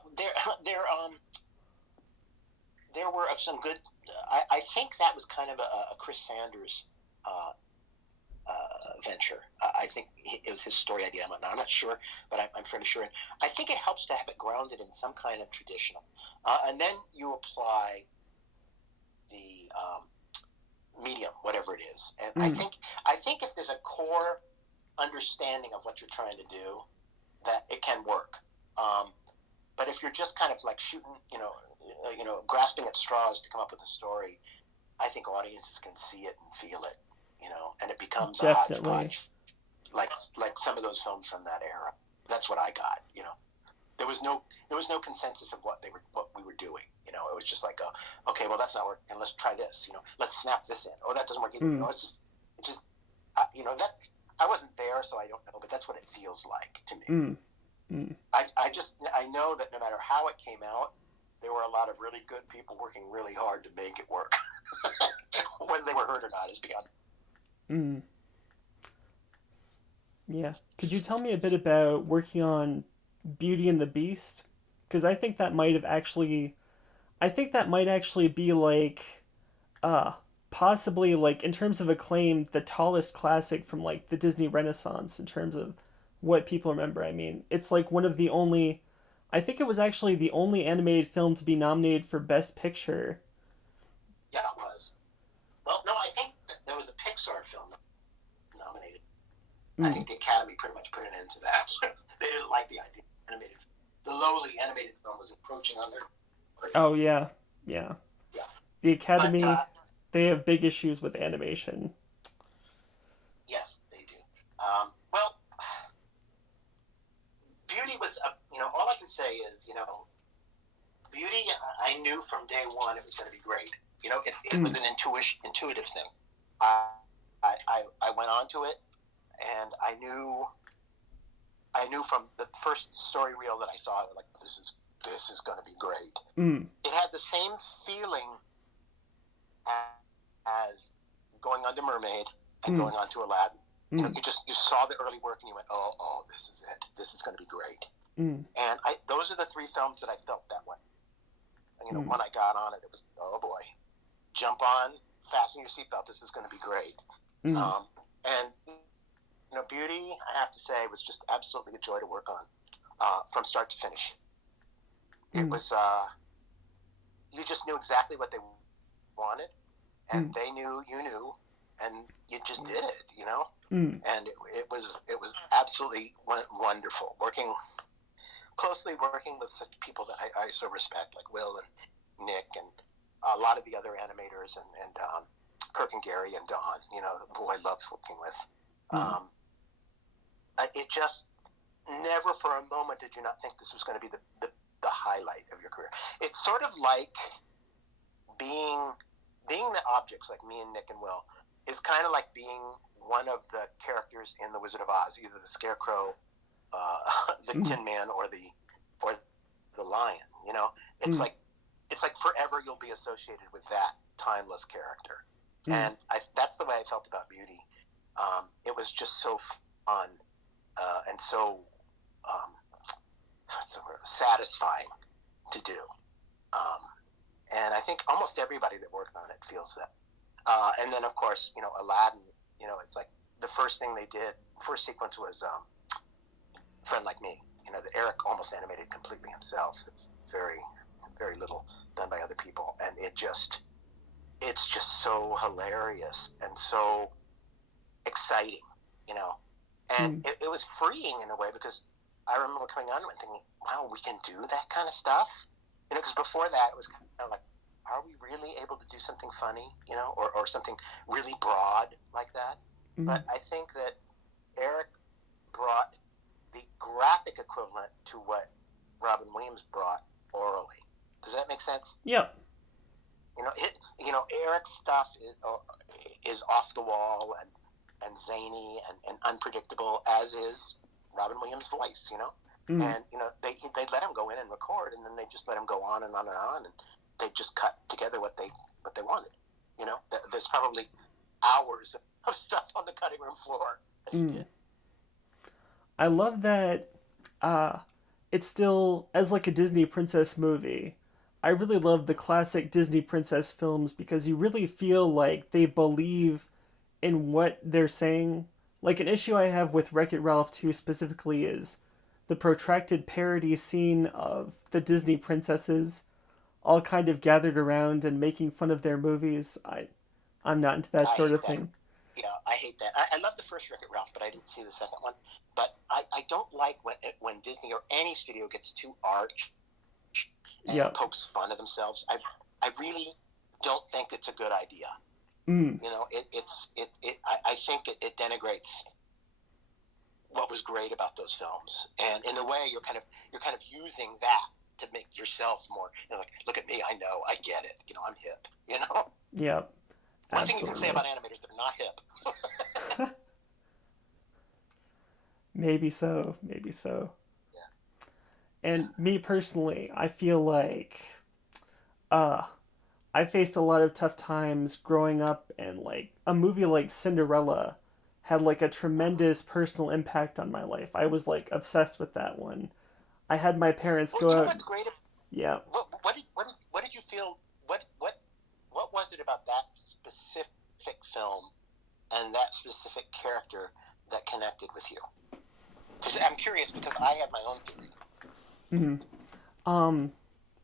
There were some good. I think that was kind of a Chris Sanders uh, venture. I think it was his story idea. I'm not sure, but I'm fairly sure. And I think it helps to have it grounded in some kind of traditional, and then you apply the medium, whatever it is. And Mm, I think if there's a core understanding of what you're trying to do, that it can work. Um, but if you're just kind of like shooting, grasping at straws to come up with a story, I think audiences can see it and feel it, and it becomes a definitely. hodgepodge, like some of those films from that era. That's what I got. There was no consensus of what we were doing. It was just like, okay, well that's not working. Let's try this. Let's snap this in. Oh, that doesn't work either. Mm, It just that I wasn't there, so I don't know, but that's what it feels like to me. mm, mm. I know that no matter how it came out, there were a lot of really good people working really hard to make it work. Whether they were hurt or not is beyond. Mm. Yeah. Could you tell me a bit about working on Beauty and the Beast? Because I think that might actually be like, uh, possibly like in terms of acclaim, the tallest classic from like the Disney Renaissance in terms of what people remember. I mean, it's like one of the only. I think it was actually the only animated film to be nominated for Best Picture. Yeah, it was. Well, no, I think that there was a Pixar film nominated. I Mm. think the Academy pretty much put an end to that. They didn't like the idea. The lowly animated film was encroaching on their. Oh yeah, yeah. Yeah, The but Academy, they have big issues with animation. yes, they do. Well, Beauty was, all I can say is, Beauty. I knew from day one it was going to be great. It was Mm. an intuitive thing. I went on to it, and I knew from the first story reel that I saw, like this is going to be great. Mm. It had the same feeling as going on to Mermaid and Mm. going on to Aladdin. Mm. You saw the early work and you went, oh, this is it. This is going to be great. Mm. And those are the three films that I felt that way. And, Mm. when I got on it, it was, oh boy, jump on, fasten your seatbelt. This is going to be great. Mm. And Beauty, I have to say, was just absolutely a joy to work on from start to finish. It Mm. was, you just knew exactly what they wanted, and Mm. they knew you knew, and you just did it. Mm. And it was absolutely wonderful working with such people that I so respect, like Will and Nick and a lot of the other animators and Kirk and Gary and Don, who I loved working with. Mm. Um, it just never for a moment did you not think this was going to be the highlight of your career. It's sort of like being the objects, like me and Nick and Will, is kind of like being one of the characters in The Wizard of Oz, either the Scarecrow, the Mm. Tin Man, or the Lion. It's Mm. like forever you'll be associated with that timeless character, Mm. and that's the way I felt about Beauty. It was just so fun and so um, satisfying to do. Um, and I think almost everybody that worked on it feels that. And then, of course, Aladdin. It's like the first thing they did. First sequence was Friend Like Me. That Eric almost animated completely himself. It's very, very little done by other people, and it just it's just so hilarious and so exciting, you know. And Mm, it was freeing in a way because I remember coming on and thinking, wow, we can do that kind of stuff. You know, because before that it was kind of like, are we really able to do something funny, you know, or something really broad like that? mm. But I think that Eric brought the graphic equivalent to what Robin Williams brought orally. Does that make sense? Yep. Eric's stuff is off the wall and zany and unpredictable, as is Robin Williams' voice. Mm, And they let him go in and record, and then they just let him go on and on and on, and they just cut together what they wanted. There's probably hours of stuff on the cutting room floor that he mm. did. I love that uh it's still as like a Disney princess movie. I really love the classic Disney princess films because you really feel like they believe in what they're saying. Like an issue I have with Wreck-It Ralph 2 specifically is the protracted parody scene of the Disney princesses all kind of gathered around and making fun of their movies. I'm not into that I sort hate of that. thing. Yeah, I hate that. I love the first Wreck-It Ralph, but I didn't see the second one. But I don't like when Disney or any studio gets too arch and Yep. pokes fun of themselves. I really don't think it's a good idea. Mm. I think it denigrates what was great about those films, and in a way, you're kind of using that to make yourself more. Like, look at me, I know, I get it. I'm hip. Yep. One thing you can say Absolutely. about animators, they're not hip. Maybe so. Maybe so. Yeah, And yeah. me personally, I feel like uh I faced a lot of tough times growing up, and like a movie like Cinderella had like a Mm-hmm. tremendous personal impact on my life. I was like obsessed with that one. I had my parents Well, go out. what's great? Yeah. What did you feel? What was it about that specific film and that specific character that connected with you? Because I'm curious because I have my own theory. Mhm. Um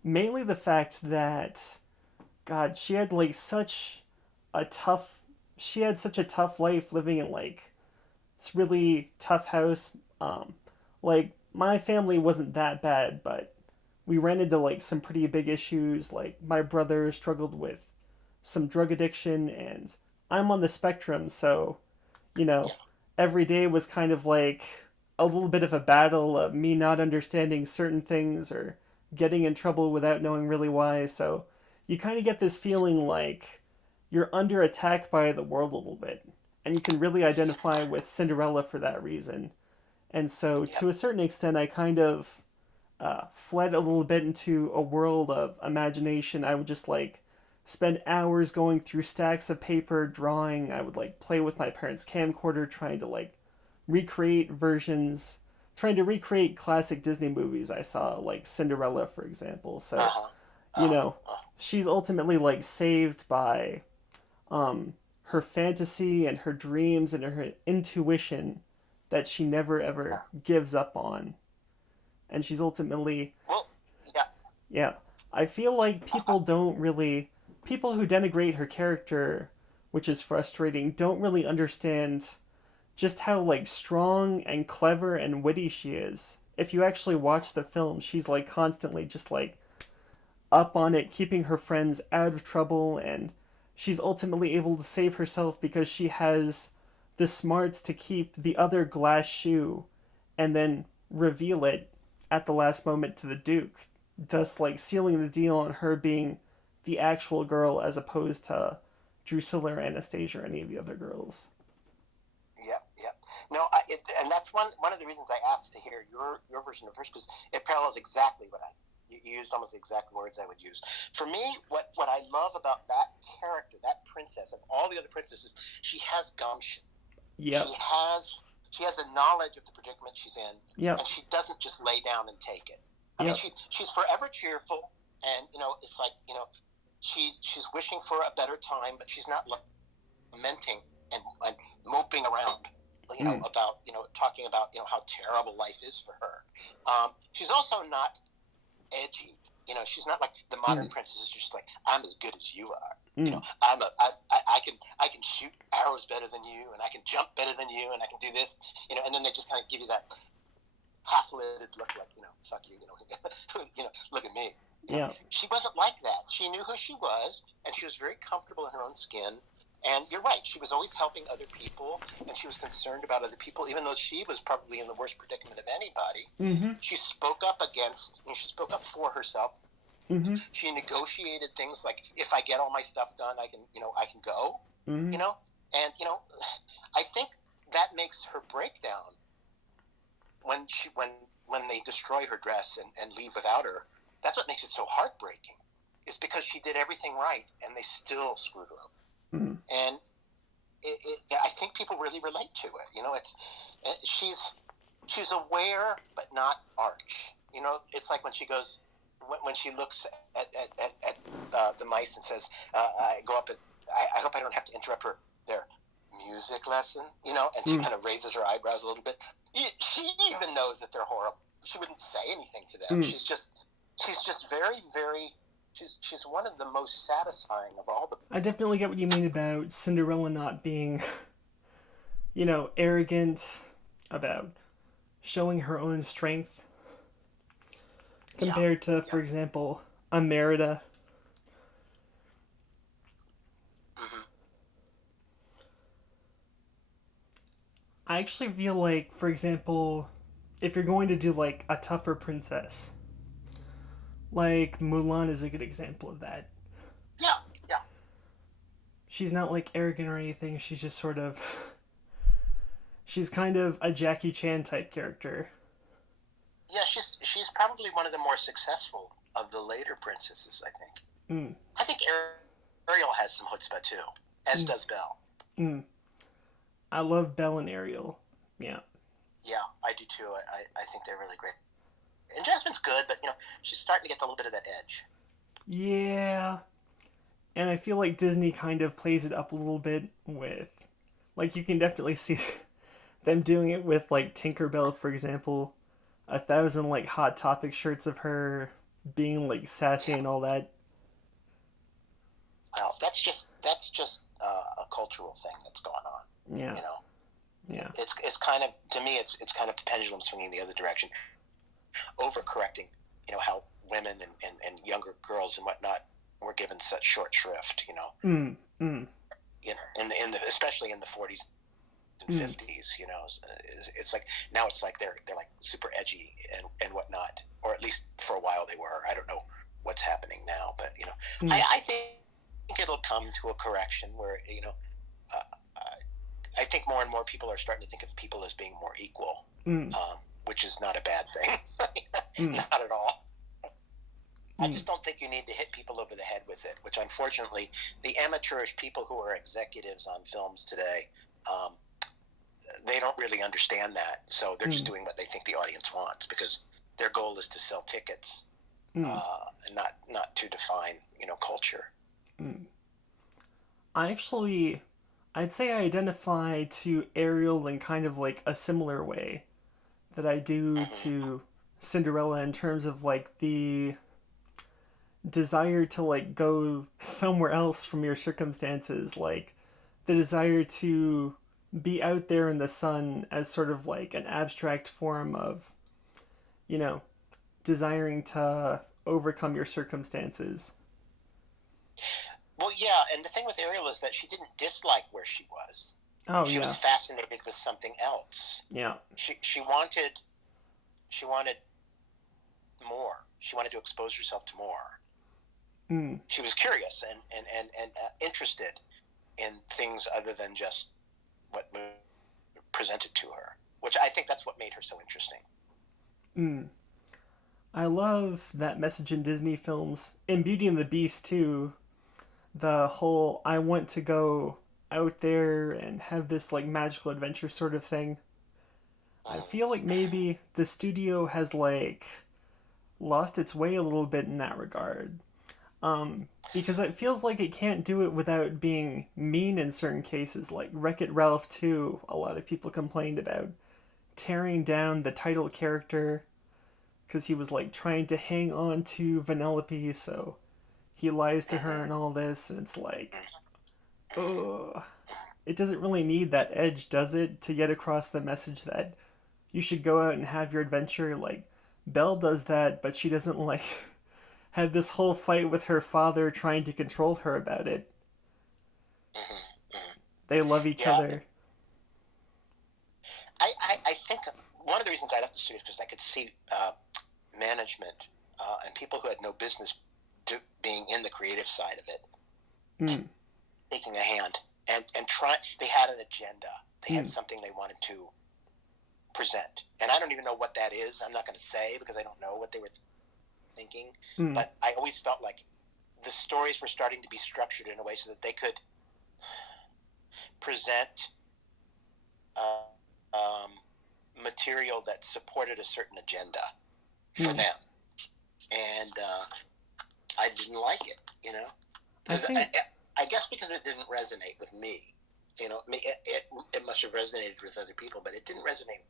Mainly the fact that God, a tough she had such a tough life living in like this really tough house. Like my family wasn't that bad, but we ran into like some pretty big issues. Like my brother struggled with some drug addiction, and I'm on the spectrum, so you know, Yeah, every day was kind of like a little bit of a battle of me not understanding certain things or getting in trouble without knowing really why. So you kind of get this feeling like you're under attack by the world a little bit. And you can really identify yes, with Cinderella for that reason. And so, yep, to a certain extent, I kind of fled a little bit into a world of imagination. I would just like spend hours going through stacks of paper drawing. I would like play with my parents' camcorder trying to like recreate versions, trying to recreate classic Disney movies I saw, like Cinderella, for example. uh So, huh, you know, uh, she's ultimately like saved by her fantasy and her dreams and her intuition that she never ever yeah. gives up on. And she's ultimately, Well, yeah, yeah, I feel like uh, people who denigrate her character, which is frustrating, don't really understand just how like strong and clever and witty she is. If you actually watch the film, she's like constantly just like up on it, keeping her friends out of trouble, and she's ultimately able to save herself because she has the smarts to keep the other glass shoe and then reveal it at the last moment to the Duke, thus like sealing the deal on her being the actual girl as opposed to Drusilla or Anastasia or any of the other girls. yep, yep. No, and that's one of the reasons I asked to hear your version of first because it parallels exactly what you used almost the exact words I would use. For me, what I love about that character, that princess, of all the other princesses, she has gumption. She Yep. has she has a knowledge of the predicament she's in, and Yep. she doesn't just lay down and take it. I mean, Yep. she's forever cheerful, and it's like she's wishing for a better time, but she's not lamenting and moping around. Mm. About talking about how terrible life is for her. She's also not edgy. She's not like the modern Mm, princess is just like, I'm as good as you are. mm, I can shoot arrows better than you, and I can jump better than you, and I can do this. And then they just kind of give you that half-lidded look, like, fuck you, look at me. yeah. She wasn't like that. She knew who she was, and she was very comfortable in her own skin. And you're right, she was always helping other people, and she was concerned about other people, even though she was probably in the worst predicament of anybody. Mm-hmm. She spoke up she spoke up for herself. Mm-hmm. She negotiated things like, if I get all my stuff done, I can go, Mm-hmm. and I think that makes her breakdown when they destroy her dress and leave without her. That's what makes it so heartbreaking. Is because she did everything right and they still screwed her up. Mm-hmm. And I think people really relate to it. She's aware but not arch. It's like when she goes when she looks at the mice and says, "I go up and I hope I don't have to interrupt their music lesson." And she kind of raises her eyebrows a little bit. She even knows that they're horrible. She wouldn't say anything to them. Mm. She's very, very. She's one of the most satisfying of all the. I definitely get what you mean about Cinderella not being, arrogant about showing her own strength Yeah, compared to, yeah. for example, a Merida. Hmm. I actually feel like, for example, if you're going to do like a tougher princess, like Mulan is a good example of that. Yeah, yeah, She's not like arrogant or anything. She's just sort of, she's kind of a Jackie Chan type character. yeah. She's probably one of the more successful of the later princesses. I think. Mm, I think Ariel has some chutzpah too, as mm, does Belle. mm. I love Belle and Ariel. Yeah. Yeah, I do too. I think they're really great. And Jasmine's good, but she's starting to get a little bit of that edge. Yeah. And I feel like Disney kind of plays it up a little bit with, like, you can definitely see them doing it with, like, Tinkerbell, for example. 1,000, like, Hot Topic shirts of her being, like, sassy Yeah. and all that. Well, that's just a cultural thing that's going on. Yeah. You know, Yeah. it's kind of, to me, it's kind of the pendulum swinging the other direction, overcorrecting. How women and younger girls and whatnot were given such short shrift. Mm, mm, In the especially in the 40s and mm, 50s. It's like now it's like they're like super edgy and whatnot, or at least for a while they were. I don't know what's happening now, but mm, I think it'll come to a correction where I think more and more people are starting to think of people as being more equal, mm, which is not a bad thing. mm, Not at all. I mm, just don't think you need to hit people over the head with it, which unfortunately the amateurish people who are executives on films today, um, they don't really understand that. So they're just mm, doing what they think the audience wants because their goal is to sell tickets, mm, and not to define culture. mm. I actually, I'd say I identify to Ariel in kind of like a similar way that I do Hmm. to Cinderella in terms of like the desire to like go somewhere else from your circumstances, like the desire to be out there in the sun as sort of like an abstract form of, you know, desiring to overcome your circumstances. Well, yeah, and the thing with Ariel is that she didn't dislike where she was. Oh She was yeah. fascinated with something else. Yeah. She wanted more. She wanted to expose herself to more. Mm, She was curious and interested in things other than just what was presented to her, which I think that's what made her so interesting. mm. I love that message in Disney films. In Beauty and the Beast too, the whole I want to go out there and have this like magical adventure sort of thing. I Mm. feel like maybe the studio has like lost its way a little bit in that regard. Because it feels like it can't do it without being mean in certain cases, like Wreck It Ralph 2, a lot of people complained about tearing down the title character because he was like trying to hang on to Vanellope, so he lies to her and all this, and it's like, oh, it doesn't really need that edge, does it, to get across the message that you should go out and have your adventure. Like, Belle does that, but she doesn't like have this whole fight with her father trying to control her about it. They love each Yeah, other. I think one of the reasons I left the studio is because I could see management and people who had no business being in the creative side of it Mm, taking a hand and try. They had an agenda. They had mm, something they wanted to present, and I don't even know what that is. I'm not going to say because I don't know what they were thinking. mm, But I always felt like the stories were starting to be structured in a way so that they could present uh, um, material that supported a certain agenda for mm. them, and I didn't like it. I Because think I guess because it didn't resonate with me. It must have resonated with other people, but it didn't resonate.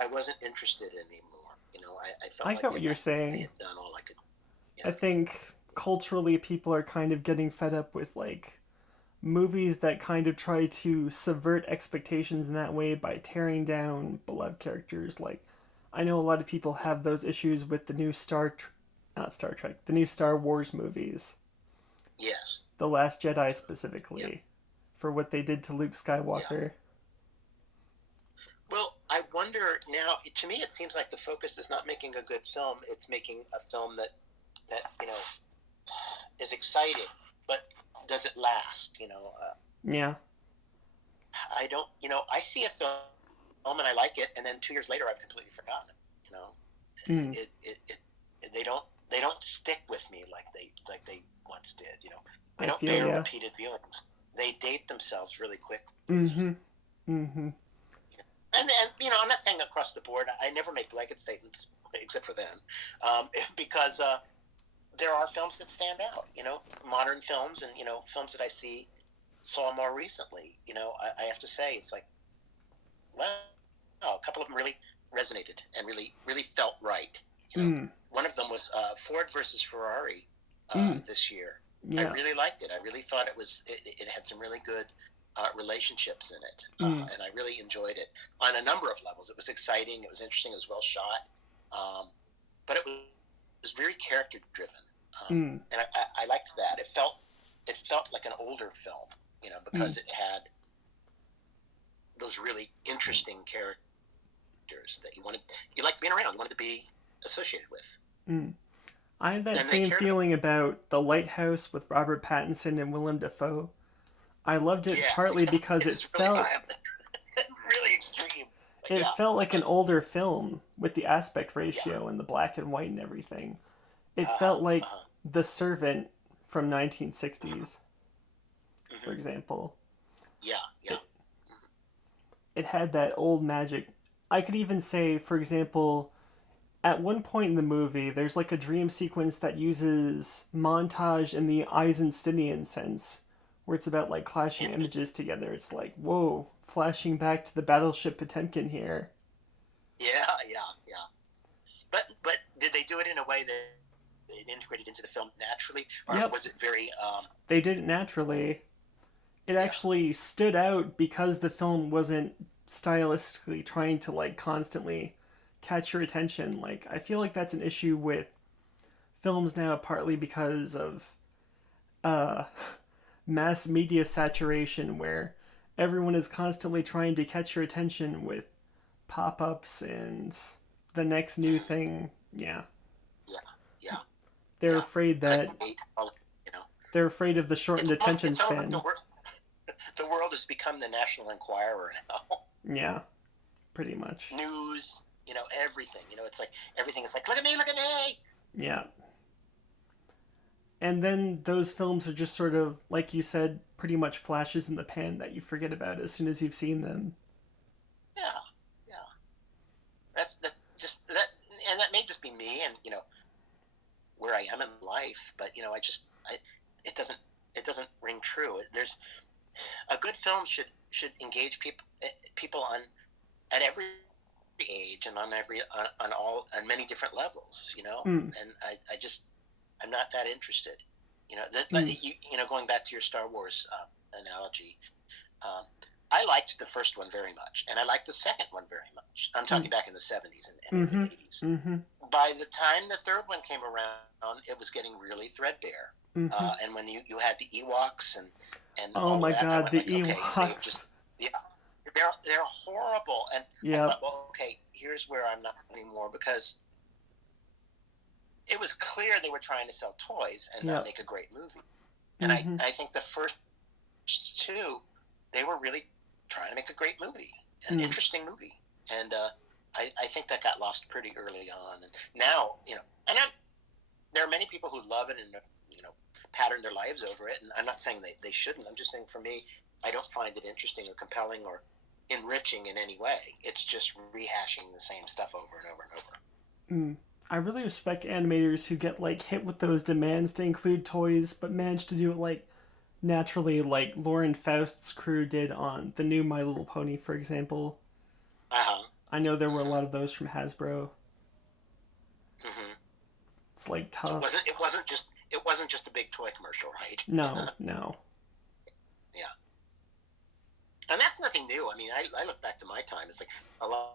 I wasn't interested anymore. I felt I like get what you're I saying. had done all I could. I think culturally people are kind of getting fed up with like movies that kind of try to subvert expectations in that way by tearing down beloved characters. Like, I know a lot of people have those issues with the new not Star Trek, the new Star Wars movies, Yes. The Last Jedi Yeah. specifically, for what they did to Luke Yeah. Skywalker. Well, I wonder now. To me, it seems like the focus is not making a good film. It's making a film that is exciting, but does it last? Yeah. I don't. I see a film and I like it, and then 2 years later, I've completely forgotten it. Mm, They don't stick with me like they once did. They I don't feel bear ya. repeated viewings. They date themselves really quick. Mm-hmm. Mm-hmm. And I'm not saying across the board. I never make blanket statements except for them, because there are films that stand out. Modern films and films that I saw more recently. I have to say it's like, well, a couple of them really resonated and really really felt right. Mm, One of them was Ford versus Ferrari mm, this year. I yeah. really liked it. I really thought it had some really good relationships in it, Mm, and I really enjoyed it on a number of levels. It was exciting. It was interesting. It was well shot, but it was very character driven, mm, and I liked that. It felt like an older film, mm, because it had those really interesting characters that you liked being around. You wanted to be associated with, mm. I had that and they same cared about. feeling about The Lighthouse with Robert Pattinson and Willem Dafoe. I loved it Yes, partly exactly. because It's really violent, really extreme. it Yeah, felt like an older film with the aspect yeah. ratio and the black and white and everything. It Uh huh. felt Uh like huh. The Servant from 1960s, for Mm-hmm. example. Yeah, yeah. It it had that old magic. I could even say, for example, at one point in the movie, there's like a dream sequence that uses montage in the Eisensteinian sense, where it's about like clashing Mm-hmm. images together. It's like, whoa, flashing back to the battleship Potemkin here. Yeah, yeah, yeah. But did they do it in a way that it integrated into the film naturally, or Yep, was it very they did it naturally. It yeah, actually stood out because the film wasn't stylistically trying to like constantly catch your attention. Like, I feel like that's an issue with films now, partly because of uh, mass media saturation where everyone is constantly trying to catch your attention with pop-ups and the next new mm, thing. Yeah. yeah, yeah, They're yeah? afraid that Clickbait, you know. they're afraid of the shortened attention It's almost like the span. world. The world has become the National Enquirer now. Yeah, pretty much. News, everything. It's like everything is like, look at me, look at me. Yeah. And then those films are just sort of, like you said, pretty much flashes in the pan that you forget about as soon as you've seen them. Yeah, yeah. That's just that, and that may just be me, and where I am in life. But it doesn't ring true. There's a good film should engage people on at every age and on many different levels, you know. Mm, And I just I'm not that interested, you know. mm, Going back to your Star Wars analogy, um, I liked the first one very much, and I liked the second one very much. I'm mm, talking back in the '70s and mm-hmm, early '80s. mm-hmm, By the time the third one came around, it was getting really threadbare. mm-hmm. And when you had the Ewoks and Oh all of my that, I God, went the like, okay, they've Ewoks. just yeah, they're horrible. And I Yep, thought, well, okay, here's where I'm not anymore, because it was clear they were trying to sell toys and not yep. make a great movie. And Mm-hmm, I think the first two, they were really trying to make a great movie, an mm, interesting movie. And I think that got lost pretty early on. And now, and there are many people who love it and, pattern their lives over it. And I'm not saying they shouldn't. I'm just saying, for me, I don't find it interesting or compelling or enriching in any way. It's just rehashing the same stuff over and over and over. mm. I really respect animators who get like hit with those demands to include toys, but manage to do it like naturally, like Lauren Faust's crew did on the new My Little Pony, for example. Uh-huh. I know there were a Mm-hmm. lot of those from Hasbro. Mm-hmm. It's like So tough. it wasn't just a big toy commercial, right? No, no. Yeah. And that's nothing new. I mean, I look back to my time. It's like a lot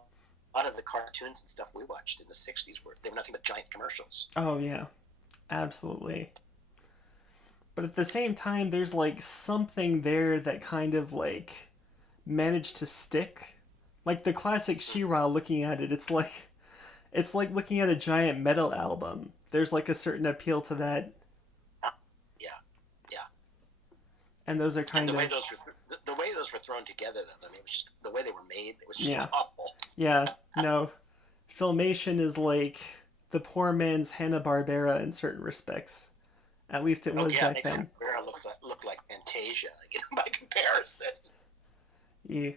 of the cartoons and stuff we watched in the '60s they were nothing but giant commercials. Oh yeah, absolutely. But at the same time, there's like something there that kind of like managed to stick. Like the classic Mm-hmm. She-Ra, looking at it, it's like looking at a giant metal album. There's like a certain appeal to that, Yeah, yeah. and those are And kind of the way those were thrown together, though, I mean, it was just, the way they were made, it was just yeah, awful. yeah. No, Filmation is like the poor man's Hanna Barbera in certain respects. At least it Oh was yeah, it back makes then. Hanna look like Fantasia, by comparison. Yeah.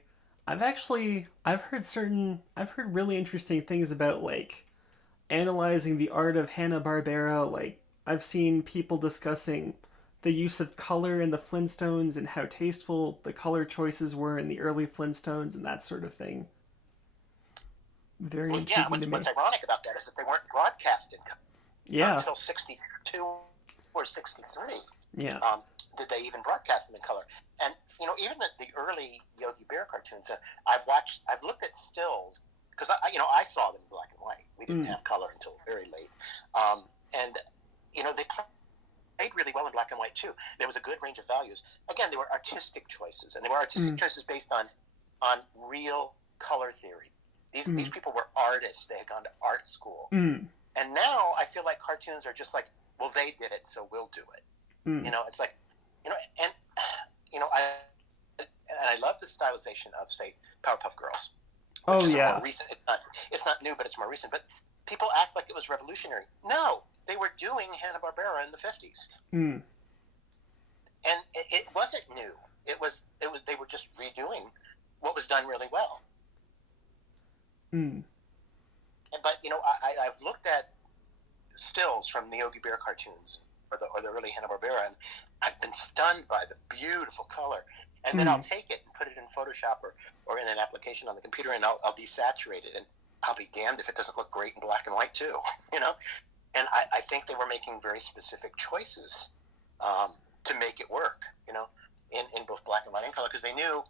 I've heard really interesting things about like analyzing the art of Hanna Barbera. Like I've seen people discussing the use of color in the Flintstones and how tasteful the color choices were in the early Flintstones and that sort of thing. Very Well, yeah. intriguing to What's me. ironic about that is that they weren't broadcasted Yeah, until '62 or '63. yeah. Um, did they even broadcast them in color? And even the early Yogi Bear cartoons, I've looked at stills, because I saw them in black and white. We didn't Mm, have color until very late, and they played really well in black and white too. There was a good range of values. Again, they were artistic choices, and they were artistic mm, choices based on real color theory. These mm, people were artists. They had gone to art school, mm, and now I feel like cartoons are just like, well, they did it, so we'll do it. mm. It's like, and I love the stylization of, say, Powerpuff Girls, which Oh is a more yeah. recent. It's not new, but it's more recent. But people act like it was revolutionary. No, they were doing Hanna Barbera in the '50s, Mm, and it wasn't new. It was they were just redoing what was done really well. mm. But I've looked at stills from the Yogi Bear cartoons or the early Hanna Barbera, and I've been stunned by the beautiful color. And then I'll Mm, take it and put it in Photoshop or in an application on the computer, and I'll desaturate it, and I'll be damned if it doesn't look great in black and white too. you know. And I think they were making very specific choices to make it work. In both black and white and color, because they knew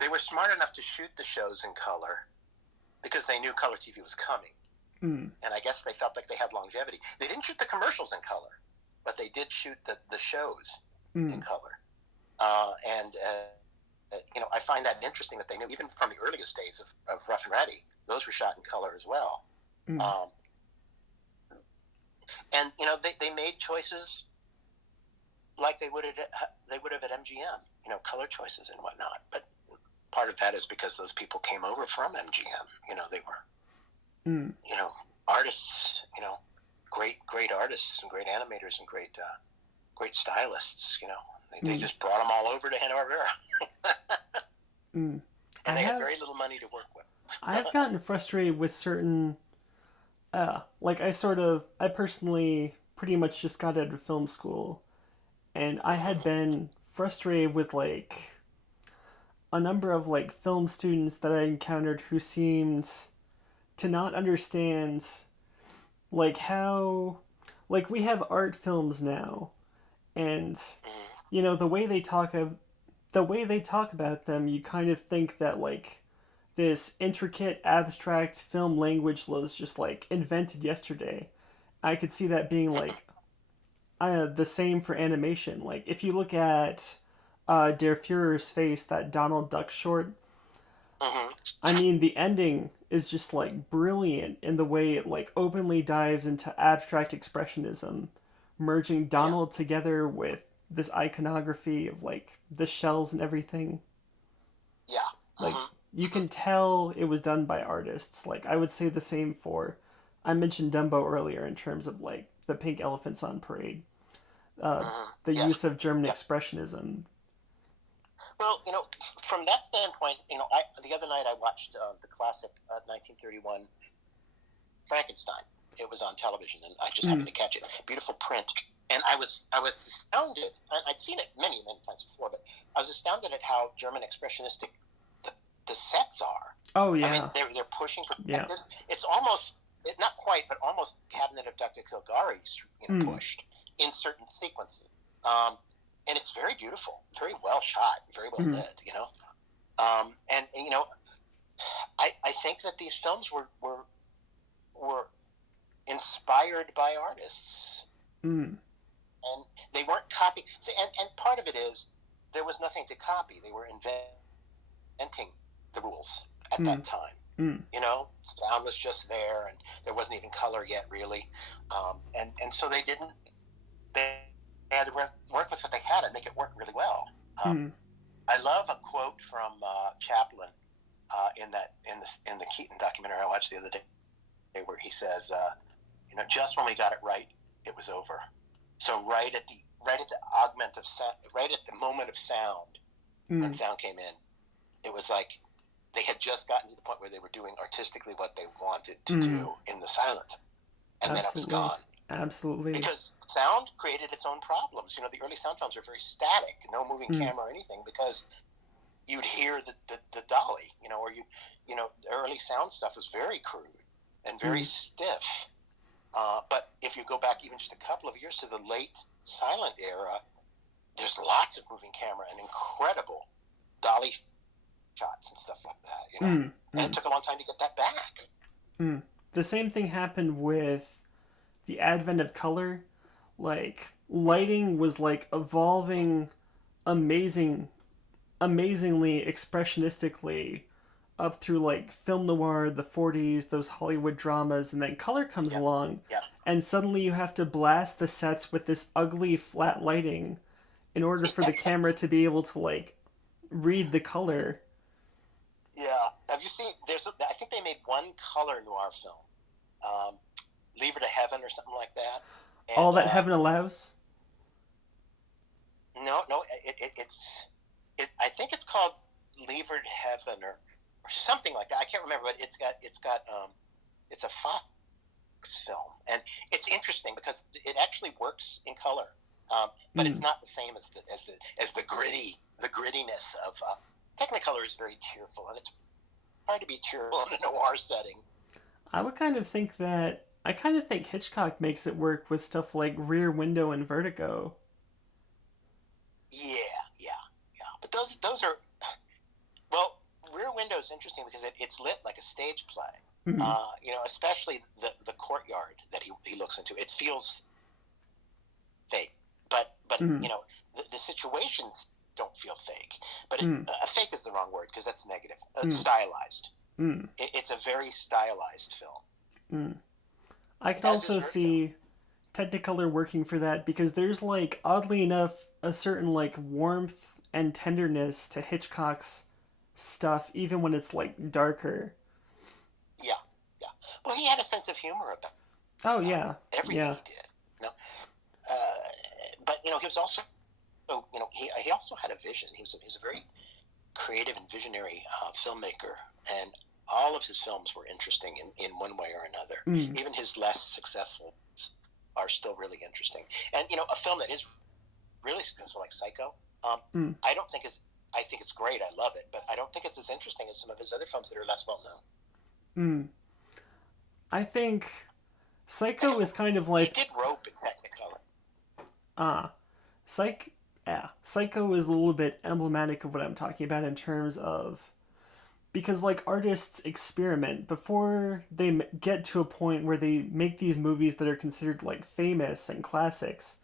they were smart enough to shoot the shows in color because they knew color TV was coming. mm, And I guess they felt like they had longevity. They didn't shoot the commercials in color, but they did shoot the shows in mm, color. And I find that interesting that they knew, even from the earliest days of Rough and Ready, those were shot in color as well. mm. Um, and they made choices like they would have at MGM, color choices and whatnot. But part of that is because those people came over from MGM. They were Mm. artists, great artists and great animators and great stylists. They Mm. just brought them all over to Hanna Barbera, Mm. I and they had have very little money to work with. I have gotten frustrated with certain like I personally pretty much just got out of film school and I had been frustrated with a number of like film students that I encountered who seemed to not understand like how like we have art films now, and Mm-hmm. the way they talk about them, you kind of think that like this intricate abstract film language was just like invented yesterday. I could see that being Mm-hmm. like the same for animation. Like if you look at Der Fuhrer's Face, that Donald Duck short, Mm-hmm. I mean the ending is just like brilliant in the way it like openly dives into abstract expressionism, merging Yeah. Donald together with this iconography of like the shells and everything. Yeah. Like Mm-hmm. you Mm-hmm. can tell it was done by artists. Like I would say the same for I mentioned Dumbo earlier in terms of like the pink elephants on parade. Mm-hmm. The Yes. use of German Yep. expressionism. Well, from that standpoint, the other night I watched the classic 1931 Frankenstein. It was on television, and I just happened Mm, to catch it. Beautiful print, and I was astounded. I'd seen it many many times before, but I was astounded at how German expressionistic the, the sets are. oh I mean, yeah, they're pushing yeah. perspectives. It's almost not quite, but almost Cabinet of Dr. Kilgari's Mm, pushed in certain sequences. Um, and it's very beautiful, very well shot, very well mm, lit. And I think that these films were inspired by artists, mm, and they weren't copied. And part of it is there was nothing to copy. They were inventing the rules at mm, that time. mm, Sound was just there, and there wasn't even color yet, really. And so they didn't. They had to work with what they had and make it work really well. Um, mm. I love a quote from Chaplin in the Keaton documentary I watched the other day, where he says, just when we got it right, it was over. So right at the augment of sound, right at the moment of sound, when Mm. sound came in, it was like they had just gotten to the point where they were doing artistically what they wanted to Mm. do in the silent, and then it was Absolutely, gone absolutely. because sound created its own problems. The early sound films are very static, no moving Mm. camera or anything, because you'd hear the dolly, the early sound stuff was very crude and very Mm. stiff. But if you go back even just a couple of years to the late silent era, there's lots of moving camera and incredible dolly shots and stuff like that. Mm. And it Mm. took a long time to get that back. Mm. The same thing happened with the advent of color. Like lighting was like evolving amazing amazingly expressionistically up through like film noir, the 40s, those Hollywood dramas, and then color comes Yeah, along, yeah, and suddenly you have to blast the sets with this ugly flat lighting in order for the camera to be able to like read the color. yeah. Have you seen? I think they made one color noir film, um, Leave Her to Heaven or something like that. All And that heaven allows. no, no, I think it's called Leave Her to Heaven or something like that. I can't remember, but it's a Fox film, and it's interesting because it actually works in color, but it's Mm. not the same as the grittiness of. Technicolor is very cheerful, and it's hard to be cheerful in a noir setting. I kind of think Hitchcock makes it work with stuff like Rear Window and Vertigo. Yeah, yeah, yeah. But those are well. Rear Window is interesting because it's lit like a stage play. Mm. Especially the courtyard that he looks into. It feels fake, but Mm. the situations don't feel fake. But Mm. a fake is the wrong word because that's negative. Mm. Stylized. Mm. It's a very stylized film, Mm. I could as is also Vertigo. see Technicolor working for that because there's like oddly enough a certain like warmth and tenderness to Hitchcock's stuff even when it's like darker. Yeah, yeah. Well, he had a sense of humor Oh about yeah. everything Yeah. he did. You know, uh, but he was also he also had a vision. He was a very creative and visionary filmmaker, and all of his films were interesting in one way or another. Mm. Even his less successful are still really interesting. And a film that is really successful, like Psycho, Mm. I don't think is. I think it's great. I love it, but I don't think it's as interesting as some of his other films that are less well known. Mm. I think Psycho is kind of He like did rope in Technicolor. ah, Psych yeah, Psycho is a little bit emblematic of what I'm talking about in terms of because like artists experiment before they get to a point where they make these movies that are considered like famous and classics.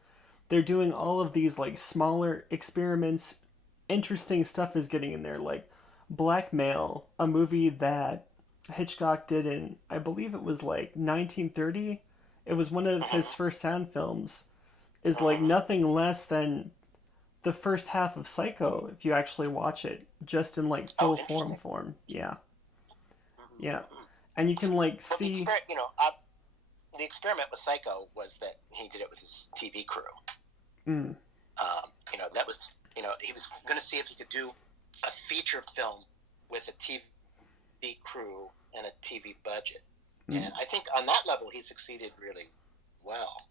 They're doing all of these like smaller experiments. Interesting stuff is getting in there, like Blackmail, a movie that Hitchcock did in, I believe it was like 1930. It was one of his Mm-hmm. first sound films. Is like Mm-hmm. nothing less than the first half of Psycho if you actually watch it, just in like Oh, full interesting. form. Yeah, yeah, Mm-hmm. and you can like Well, see. the experiment with Psycho was that he did it with his TV crew. Mm, That was, he was going to see if he could do a feature film with a TV crew and a TV budget. mm. And I think on that level, he succeeded really well.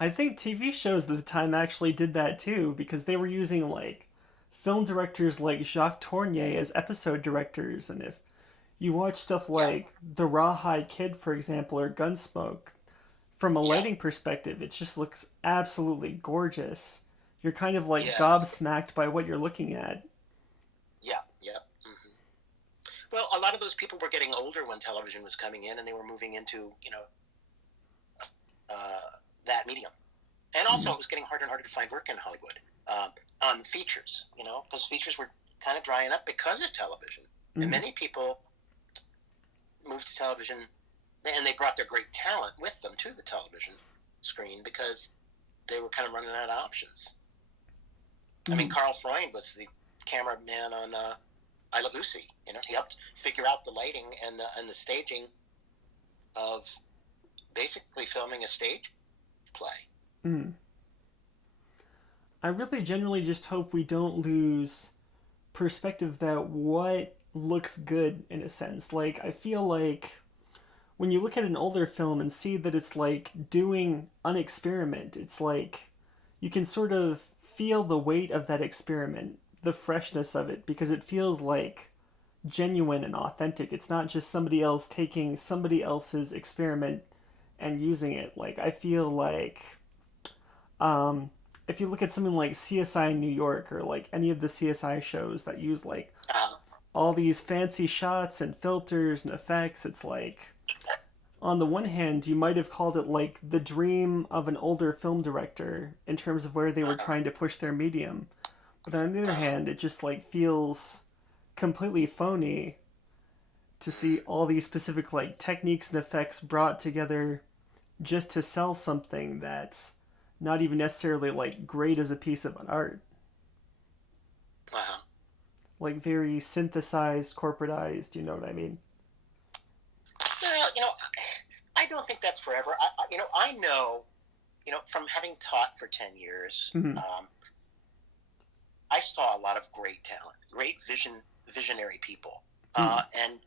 I think TV shows at the time actually did that too because they were using like film directors like Jacques Tournier as episode directors, and if you watch stuff Yeah, like The Rawhide Kid, for example, or Gunsmoke, from a yeah, lighting perspective, it just looks absolutely gorgeous. You're kind of like yes, gobsmacked by what you're looking at. yeah, yeah. Mm-hmm. Well, a lot of those people were getting older when television was coming in, and they were moving into, uh, that medium. And also, Mm, it was getting harder and harder to find work in Hollywood on features, because features were kind of drying up because of television. And mm. many people moved to television, and they brought their great talent with them to the television screen because they were kind of running out of options. I mean, Mm. Carl Freund was the cameraman on I Love Lucy. He helped figure out the lighting and the staging of basically filming a stage play. Mm. I really generally just hope we don't lose perspective about what looks good in a sense. Like, I feel like when you look at an older film and see that it's like doing an experiment, it's like you can sort of feel the weight of that experiment, the freshness of it, because it feels like genuine and authentic. It's not just somebody else taking somebody else's experiment and using it. Like, I feel like um, if you look at something like CSI New York or like any of the CSI shows that use like Uh, all these fancy shots and filters and effects, it's like on the one hand, you might have called it like the dream of an older film director in terms of where they were uh, trying to push their medium. But on the other uh, hand, it just like feels completely phony to see all these specific like techniques and effects brought together just to sell something that's not even necessarily like great as a piece of art. uh, Like very synthesized, corporatized, you know what I mean? well, I don't think that's forever. I know, from having taught for 10 years, Mm-hmm. I saw a lot of great talent, great visionary people. Mm-hmm. And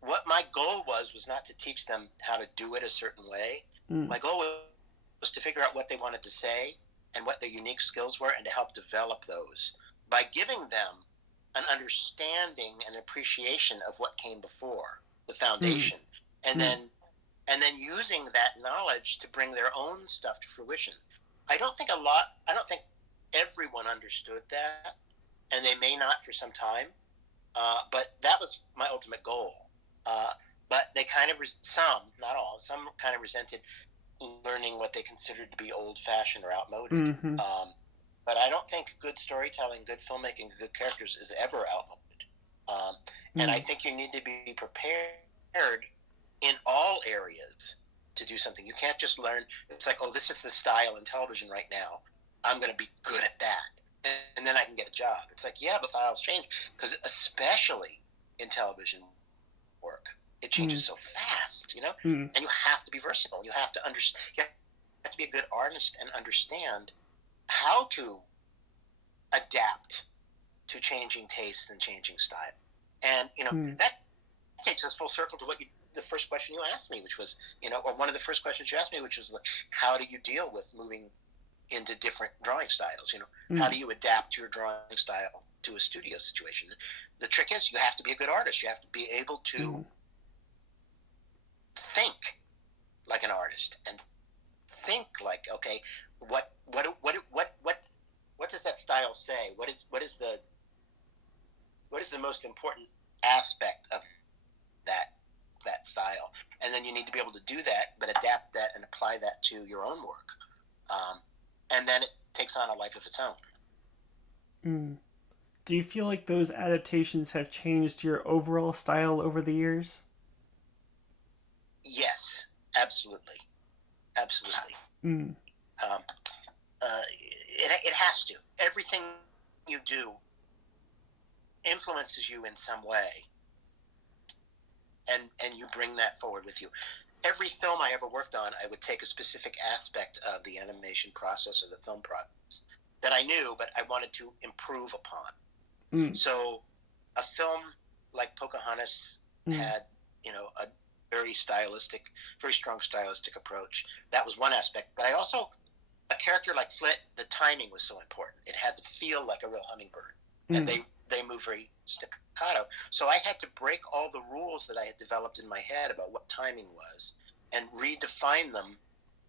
what my goal was not to teach them how to do it a certain way. Mm-hmm. My goal was to figure out what they wanted to say and what their unique skills were and to help develop those by giving them an understanding and appreciation of what came before the foundation, and Mm-hmm. then using that knowledge to bring their own stuff to fruition. I don't think everyone understood that, and they may not for some time, but that was my ultimate goal. Uh, but they kind of, some, not all, some kind of resented learning what they considered to be old fashioned or outmoded. Mm-hmm. But I don't think good storytelling, good filmmaking, good characters is ever outmoded. And I Mm-hmm. think you need to be prepared in all areas to do something. You can't just learn. It's like, oh, this is the style in television right now. I'm going to be good at that, and then I can get a job. It's like, yeah, but styles change because especially in television work, it Mm-hmm. changes so fast, Mm-hmm. and you have to be versatile. You have to understand. You have to be a good artist and understand how to adapt to changing tastes and changing style. And that takes us full circle to the first question you asked me, which was, or one of the first questions you asked me, which was, how do you deal with moving into different drawing styles? How Mm-hmm. do you adapt your drawing style to a studio situation? The trick is you have to be a good artist. You have to be able to Mm-hmm. think like an artist and think like, okay, what does that style say? What is the most important aspect of that that style? And then you need to be able to do that, but adapt that and apply that to your own work, um, and then it takes on a life of its own. Mm. Do you feel like those adaptations have changed your overall style over the years? Yes, absolutely, absolutely. Mm. Um, it has to. Everything you do influences you in some way, and you bring that forward with you. Every film I ever worked on, I would take a specific aspect of the animation process or the film process that I knew, but I wanted to improve upon. Mm. So, a film like Pocahontas Mm. had, a very stylistic, very strong stylistic approach. That was one aspect. But I also, a character like Flit, the timing was so important. It had to feel like a real hummingbird, and Mm. they move very staccato. So I had to break all the rules that I had developed in my head about what timing was, and redefine them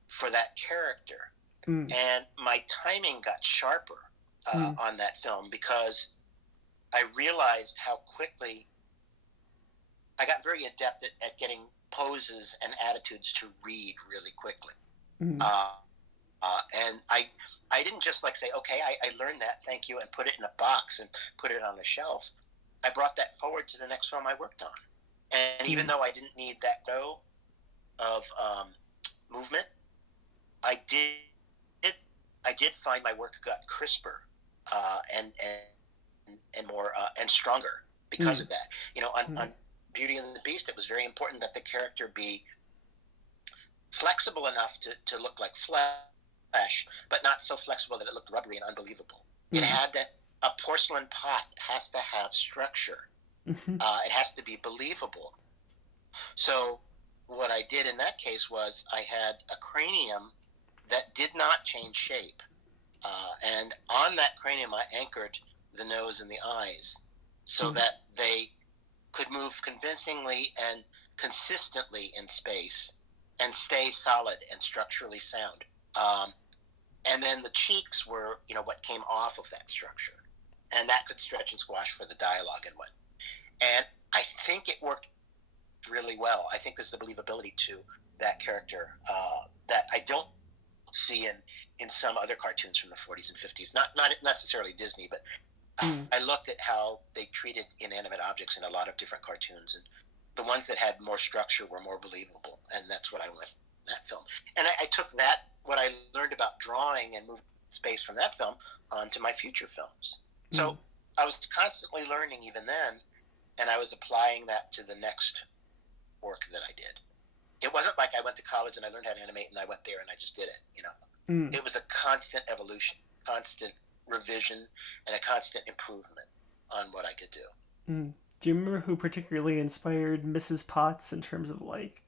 for that character. Mm. And my timing got sharper Mm. on that film because I realized how quickly I got very adept at getting poses and attitudes to read really quickly. Mm. Uh, and I didn't just like say, okay, I learned that, thank you, and put it in a box and put it on a shelf. I brought that forward to the next film I worked on. And even Mm. though I didn't need that go of movement, I did I did find my work got crisper and more and stronger because Mm. of that. On Beauty and the Beast, it was very important that the character be flexible enough to look like flesh, but not so flexible that it looked rubbery and unbelievable. It Mm. had to, a porcelain pot has to have structure. Mm. It has to be believable. So what I did in that case was I had a cranium that did not change shape. And on that cranium, I anchored the nose and the eyes so Mm. that they could move convincingly and consistently in space and stay solid and structurally sound. Um, and then the cheeks were, what came off of that structure, and that could stretch and squash for the dialogue and what. And I think it worked really well. I think there's the believability to that character that I don't see in some other cartoons from the 40s and 50s. Not necessarily Disney, but Mm. I looked at how they treated inanimate objects in a lot of different cartoons, and the ones that had more structure were more believable, and that's what I went in that film. And I took that what I learned about drawing and moving space from that film onto my future films. Mm. So I was constantly learning even then, and I was applying that to the next work that I did. It wasn't like I went to college and I learned how to animate and I went there and I just did it. Mm. It was a constant evolution, constant revision, and a constant improvement on what I could do. Mm. Do you remember who particularly inspired Mrs. Potts in terms of like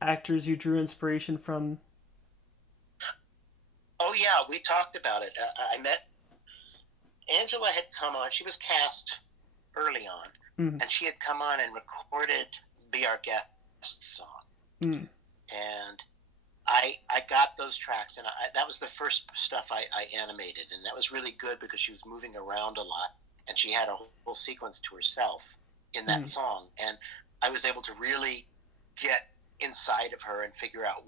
actors you drew inspiration from? Oh yeah, we talked about it. I met Angela had come on. She was cast early on, Mm. and she had come on and recorded "Be Our Guest" song, Mm. and I got those tracks, and that was the first stuff I animated, and that was really good because she was moving around a lot, and she had a whole sequence to herself in that Mm. song, and I was able to really get inside of her and figure out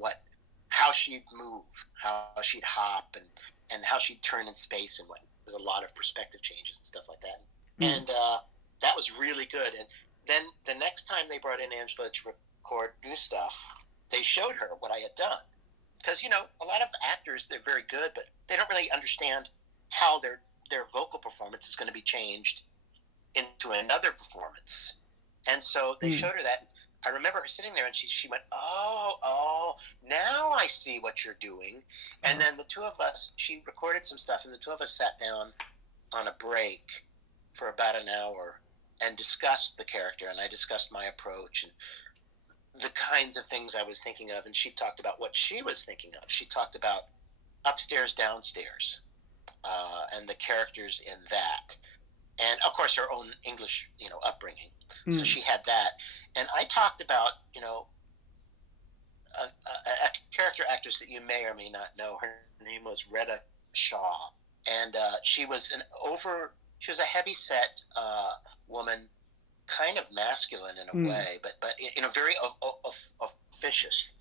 how she'd move, how she'd hop, and how she'd turn in space, and what there's a lot of perspective changes and stuff like that, Mm. and that was really good. And then the next time they brought in Angela to record new stuff, they showed her what I had done. Because a lot of actors, they're very good, but they don't really understand how their vocal performance is going to be changed into another performance. And so they Mm. showed her that. I remember her sitting there, and she went, "Oh, now I see what you're doing." And Uh, then the two of us, she recorded some stuff, and the two of us sat down on a break for about an hour and discussed the character, and I discussed my approach and the kinds of things I was thinking of, and she talked about what she was thinking of. She talked about upstairs, downstairs, and the characters in that, and of course her own English, upbringing. So mm. she had that, and I talked about, a character actress that you may or may not know. Her name was Retta Shaw, and she was a heavy set woman, kind of masculine in a Mm. way, but in a very officious.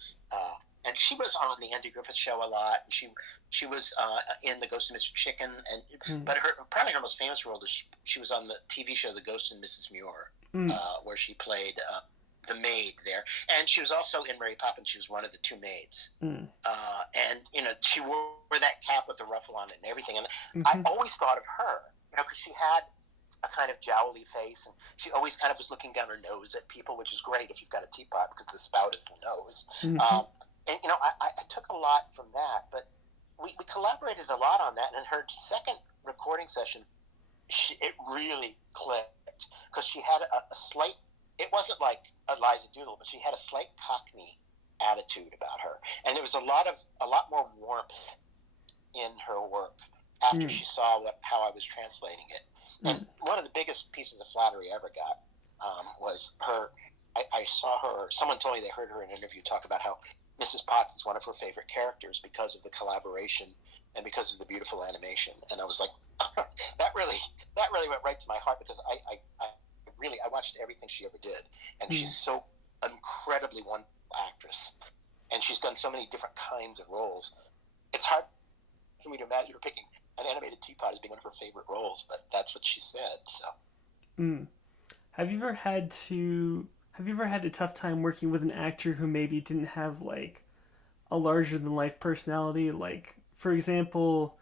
And she was on the Andy Griffith Show a lot, and she was in The Ghost of Mr. Chicken, and Mm. but probably her most famous role is she was on the TV show The Ghost and Mrs. Muir, Mm. where she played the maid there, and she was also in Mary Poppins. She was one of the two maids, Mm. and she wore that cap with the ruffle on it and everything. And I Mm-hmm. always thought of her, because she had a kind of jowly face, and she always kind of was looking down her nose at people, which is great if you've got a teapot because the spout is the nose. Mm-hmm. And I took a lot from that, but we collaborated a lot on that. And in her second recording session, it really clicked because she had a slight. It wasn't like Eliza Doolittle, but she had a slight Cockney attitude about her, and there was a lot more warmth in her work after Mm. she saw how I was translating it. Mm. And one of the biggest pieces of flattery I ever got was her. I saw her. Someone told me they heard her in an interview talk about how Mrs. Potts is one of her favorite characters because of the collaboration and because of the beautiful animation. And I was like, that really went right to my heart, because I watched everything she ever did, and Mm. she's so incredibly wonderful actress, and she's done so many different kinds of roles. It's hard for me to imagine her picking an animated teapot as being one of her favorite roles, but that's what she said. So Mm. Have you ever had to have you ever had a tough time working with an actor who maybe didn't have like a larger than life personality? Like, for example,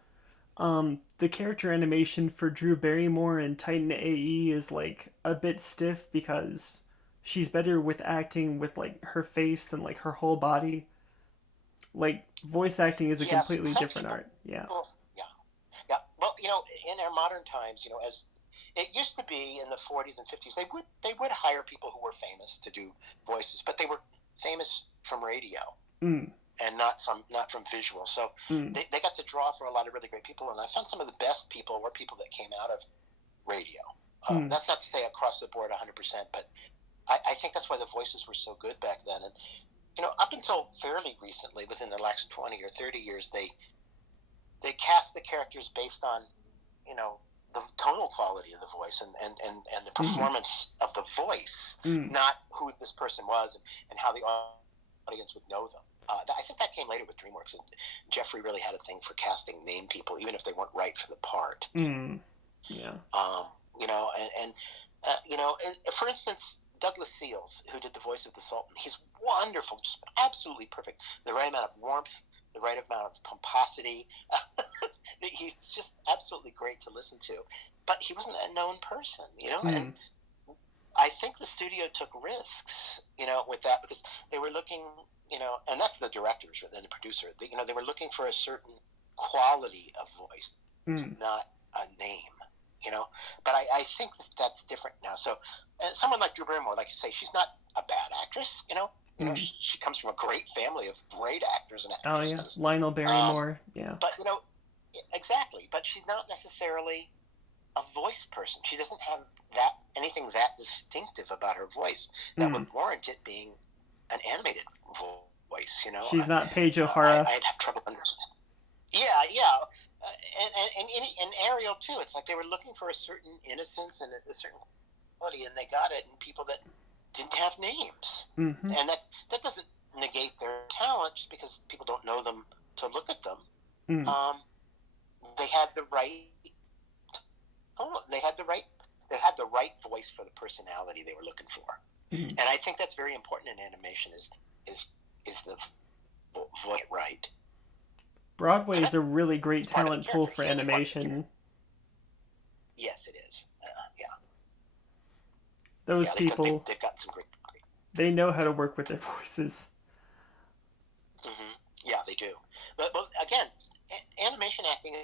the character animation for Drew Barrymore in Titan AE is like a bit stiff because she's better with acting with like her face than like her whole body. Like voice acting is a yes, completely some different people, art. Yeah. yeah, yeah. Well, in our modern times, as it used to be in the 40s and 50s, they would hire people who were famous to do voices, but they were famous from radio Mm. and not from visual. So Mm. they got to draw for a lot of really great people, and I found some of the best people were people that came out of radio. Mm. That's not to say across the board 100%, but I think that's why the voices were so good back then. And up until fairly recently, within the last 20 or 30 years, they cast the characters based on you know the tonal quality of the voice and the Mm. performance of the voice, Mm. not who this person was and how the audience would know them. I think that came later with DreamWorks, and Jeffrey really had a thing for casting name people, even if they weren't right for the part. Mm. Yeah. Um, for instance, Douglas Seals, who did the voice of the Sultan, he's wonderful, just absolutely perfect. The right amount of warmth, the right amount of pomposity. He's just absolutely great to listen to. But he wasn't a known person, and Mm. I think the studio took risks, with that, because they were looking, and that's the directors and the producer. They were looking for a certain quality of voice, Mm. not a name, you know. But I think that's different now. So, someone like Drew Barrymore, like you say, she's not a bad actress, Mm. she comes from a great family of great actors and Oh yeah, actresses. Lionel Um, Barrymore. Yeah. but exactly. But she's not necessarily a voice person. She doesn't have anything that distinctive about her voice that would Mm. warrant it being an animated voice. She's not Paige O'Hara. I'd have trouble understanding. Yeah, yeah, and Ariel too. It's like they were looking for a certain innocence and a certain quality, and they got it in people that didn't have names, Mm-hmm. and that doesn't negate their talent just because people don't know them to look at them. Mm. Um, they had the right. Oh, they had the right voice for the personality they were looking for, Mm. and I think that's very important in animation. Is the voice right? Broadway And is that's a really great part of the talent pool character. for Huge part of the character. animation. Yes, it is. Yeah, Those yeah. people, They've got some great. they know how to work with their voices. Yeah, they do. But again, animation acting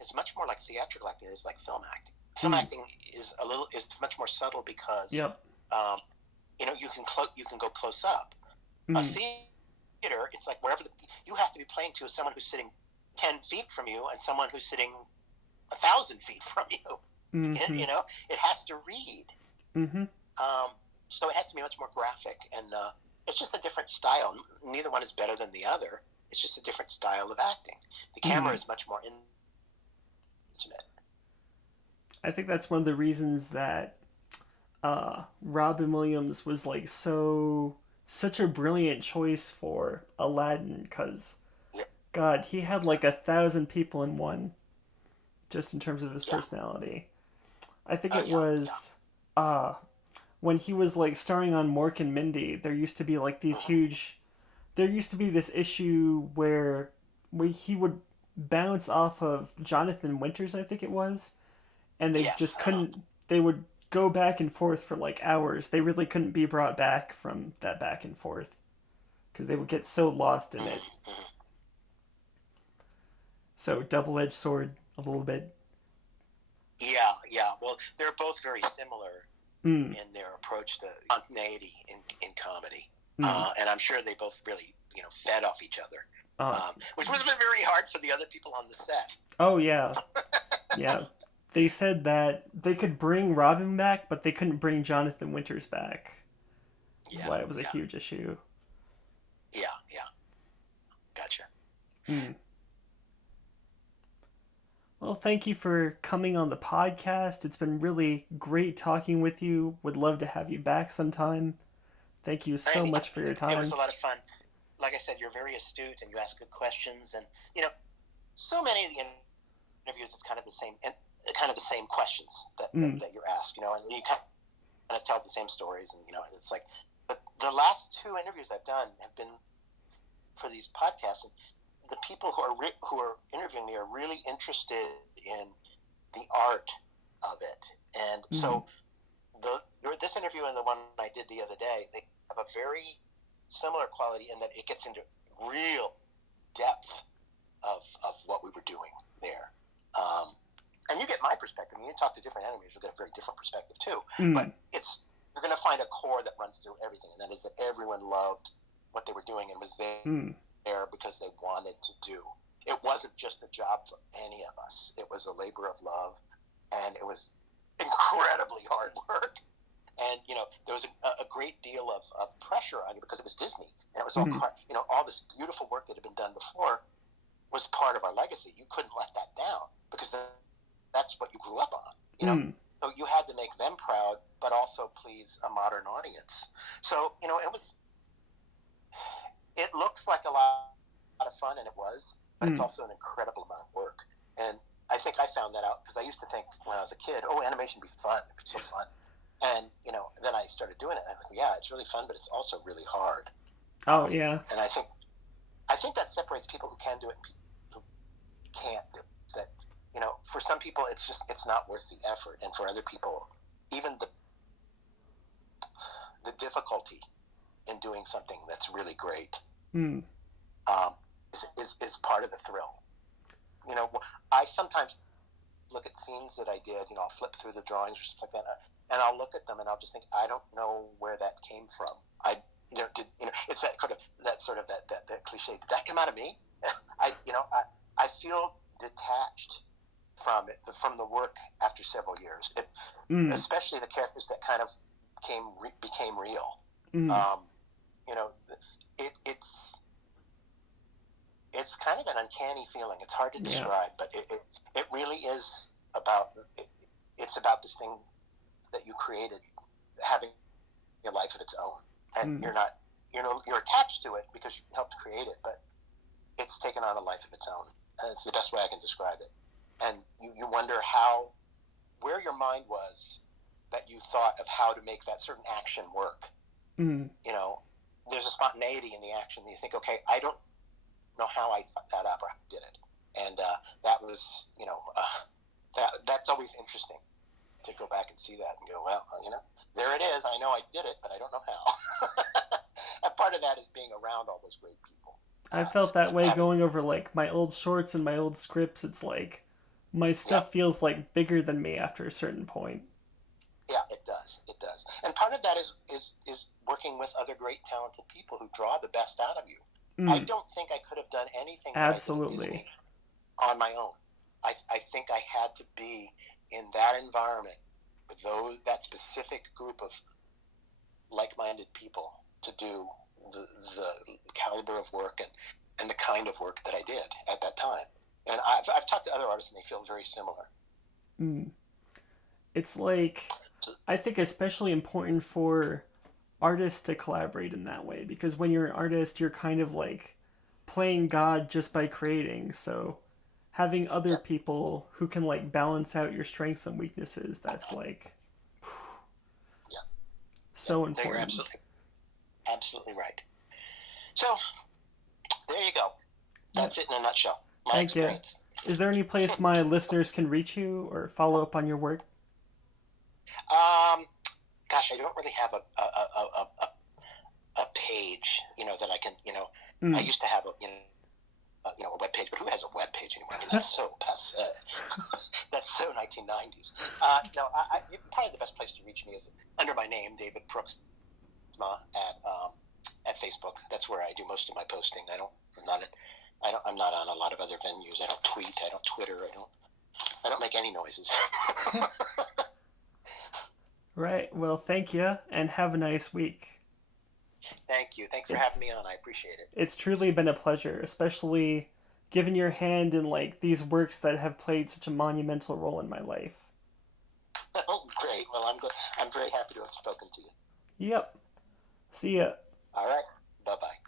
is much more like theatrical acting. It's like film acting. Film Mm. acting is much more subtle because Yep. um, you can go close up. A Mm. theater, it's like wherever you have to be playing to is someone who's sitting 10 feet from you and someone who's sitting 1,000 feet from you. Mm-hmm. It has to read. Mm-hmm. So it has to be much more graphic, and It's just a different style. Neither one is better than the other. It's just a different style of acting. The camera Mm. is much more intimate. I think that's one of the reasons that Robin Williams was like such a brilliant choice for Aladdin because Yeah, God, he had like 1,000 people in one, just in terms of his yeah, personality. I think it yeah, yeah. was uh when he was like starring on Mork and Mindy, there used to be like these Mm-hmm. huge there used to be this issue where he would bounce off of Jonathan Winters, I think it was, and they Yes. just couldn't they would go back and forth for like hours. They really couldn't be brought back from that back and forth because they would get so lost in it. Mm-hmm. So double-edged sword a little bit. Yeah, yeah. Well, they're both very similar Mm, in their approach to spontaneity in comedy, mm. and I'm sure they both really fed off each other, Uh, which was very hard for the other people on the set. oh yeah, yeah. They said that they could bring Robin back, but they couldn't bring Jonathan Winters back. That's Yeah, why it was a yeah, huge issue. yeah, yeah. Gotcha. Mm. Well, thank you for coming on the podcast. It's been really great talking with you. Would love to have you back sometime. Thank you so Anytime. much for your It was time. a lot of fun. Like I said, you're very astute and you ask good questions, and you know, so many of the interviews it's kind of the same, and kind of the same questions Mm, that you're asked. And you kind of tell the same stories, and it's like. But the last two interviews I've done have been for these podcasts, and the people who are interviewing me are really interested in the art of it, and mm, so this interview and the one I did the other day, they have a very similar quality in that it gets into real depth of what we were doing there. And you get my perspective. When you talk to different animators, you'll get a very different perspective too. mm, But you're going to find a core that runs through everything, and that is that everyone loved what they were doing and was mm. there because they wanted to do. It wasn't just a job for any of us. It was a labor of love, and it was incredibly hard work. And there was a great deal of pressure on you because it was Disney, and it was all Mm, all this beautiful work that had been done before was part of our legacy. You couldn't let that down because that's what you grew up on. mm. So you had to make them proud, but also please a modern audience. So it looks like a lot of fun, and it was, but it's Mm. also an incredible amount of work. And I think I found that out because I used to think when I was a kid, oh, animation would be fun, it'd be so fun. And then I started doing it, and I was like, yeah, it's really fun, but it's also really hard. Oh yeah. And I think that separates people who can do it and people who can't do it. That for some people, it's not worth the effort, and for other people, even the difficulty in doing something that's really great Mm, um, is part of the thrill. You know, I sometimes look at scenes that I did. I'll flip through the drawings or stuff like that, and I'll look at them and I'll just think, I don't know where that came from. It's that sort of that cliche. Did that come out of me? I feel detached from it, from the work after several years. mm, Especially the characters that kind of became real. mm. Um, you know, it, it's it's kind of an uncanny feeling. It's hard to Yeah. describe, but it really is about it's about this thing that you created having a life of its own, and Mm. you're not you're attached to it because you helped create it, but it's taken on a life of its own. And it's the best way I can describe it. And you wonder where your mind was that you thought of how to make that certain action work. Mm. You know, there's a spontaneity in the action. You think, okay, I don't know how I thought that up or how I did it, and that was, that's always interesting to go back and see that and go, well, there it is. I know I did it, but I don't know how. And part of that is being around all those great people, I felt that and way having, going over like my old shorts and my old scripts. It's like my yeah, stuff feels like bigger than me after a certain point. yeah, it does. And part of that is working with other great talented people who draw the best out of you. I Mm. don't think I could have done anything that I did at Absolutely. Disney on my own. I think I had to be in that environment with that specific group of like-minded people to do the, the caliber of work and the kind of work that I did at that time. And I've talked to other artists and they feel very similar. Mm. It's like, I think especially important for artists to collaborate in that way because when you're an artist, you're kind of like playing God just by creating. So having other Yeah, people who can like balance out your strengths and weaknesses, that's like yeah, yeah. so No, you're important. absolutely right. So there you go. Yep. That's it in a nutshell. My Thank you. experience. Is there any place my listeners can reach you or follow up on your work? Um, Gosh, I don't really have a page, that I can, I Mm. used to have a web page, but who has a web page anymore? I mean, that's so passe. That's so 1990s. No, probably the best place to reach me is under my name, David Pruiksma at Facebook. That's where I do most of my posting. I'm not on a lot of other venues. I don't tweet. I don't Twitter. I don't make any noises. Right. Well, thank you and have a nice week. Thank you. Thanks for having It's me on. I appreciate it. it's truly been a pleasure, especially given your hand in like these works that have played such a monumental role in my life. Oh, great. Well, I'm very happy to have spoken to you. Yep. See ya. All right. Bye bye.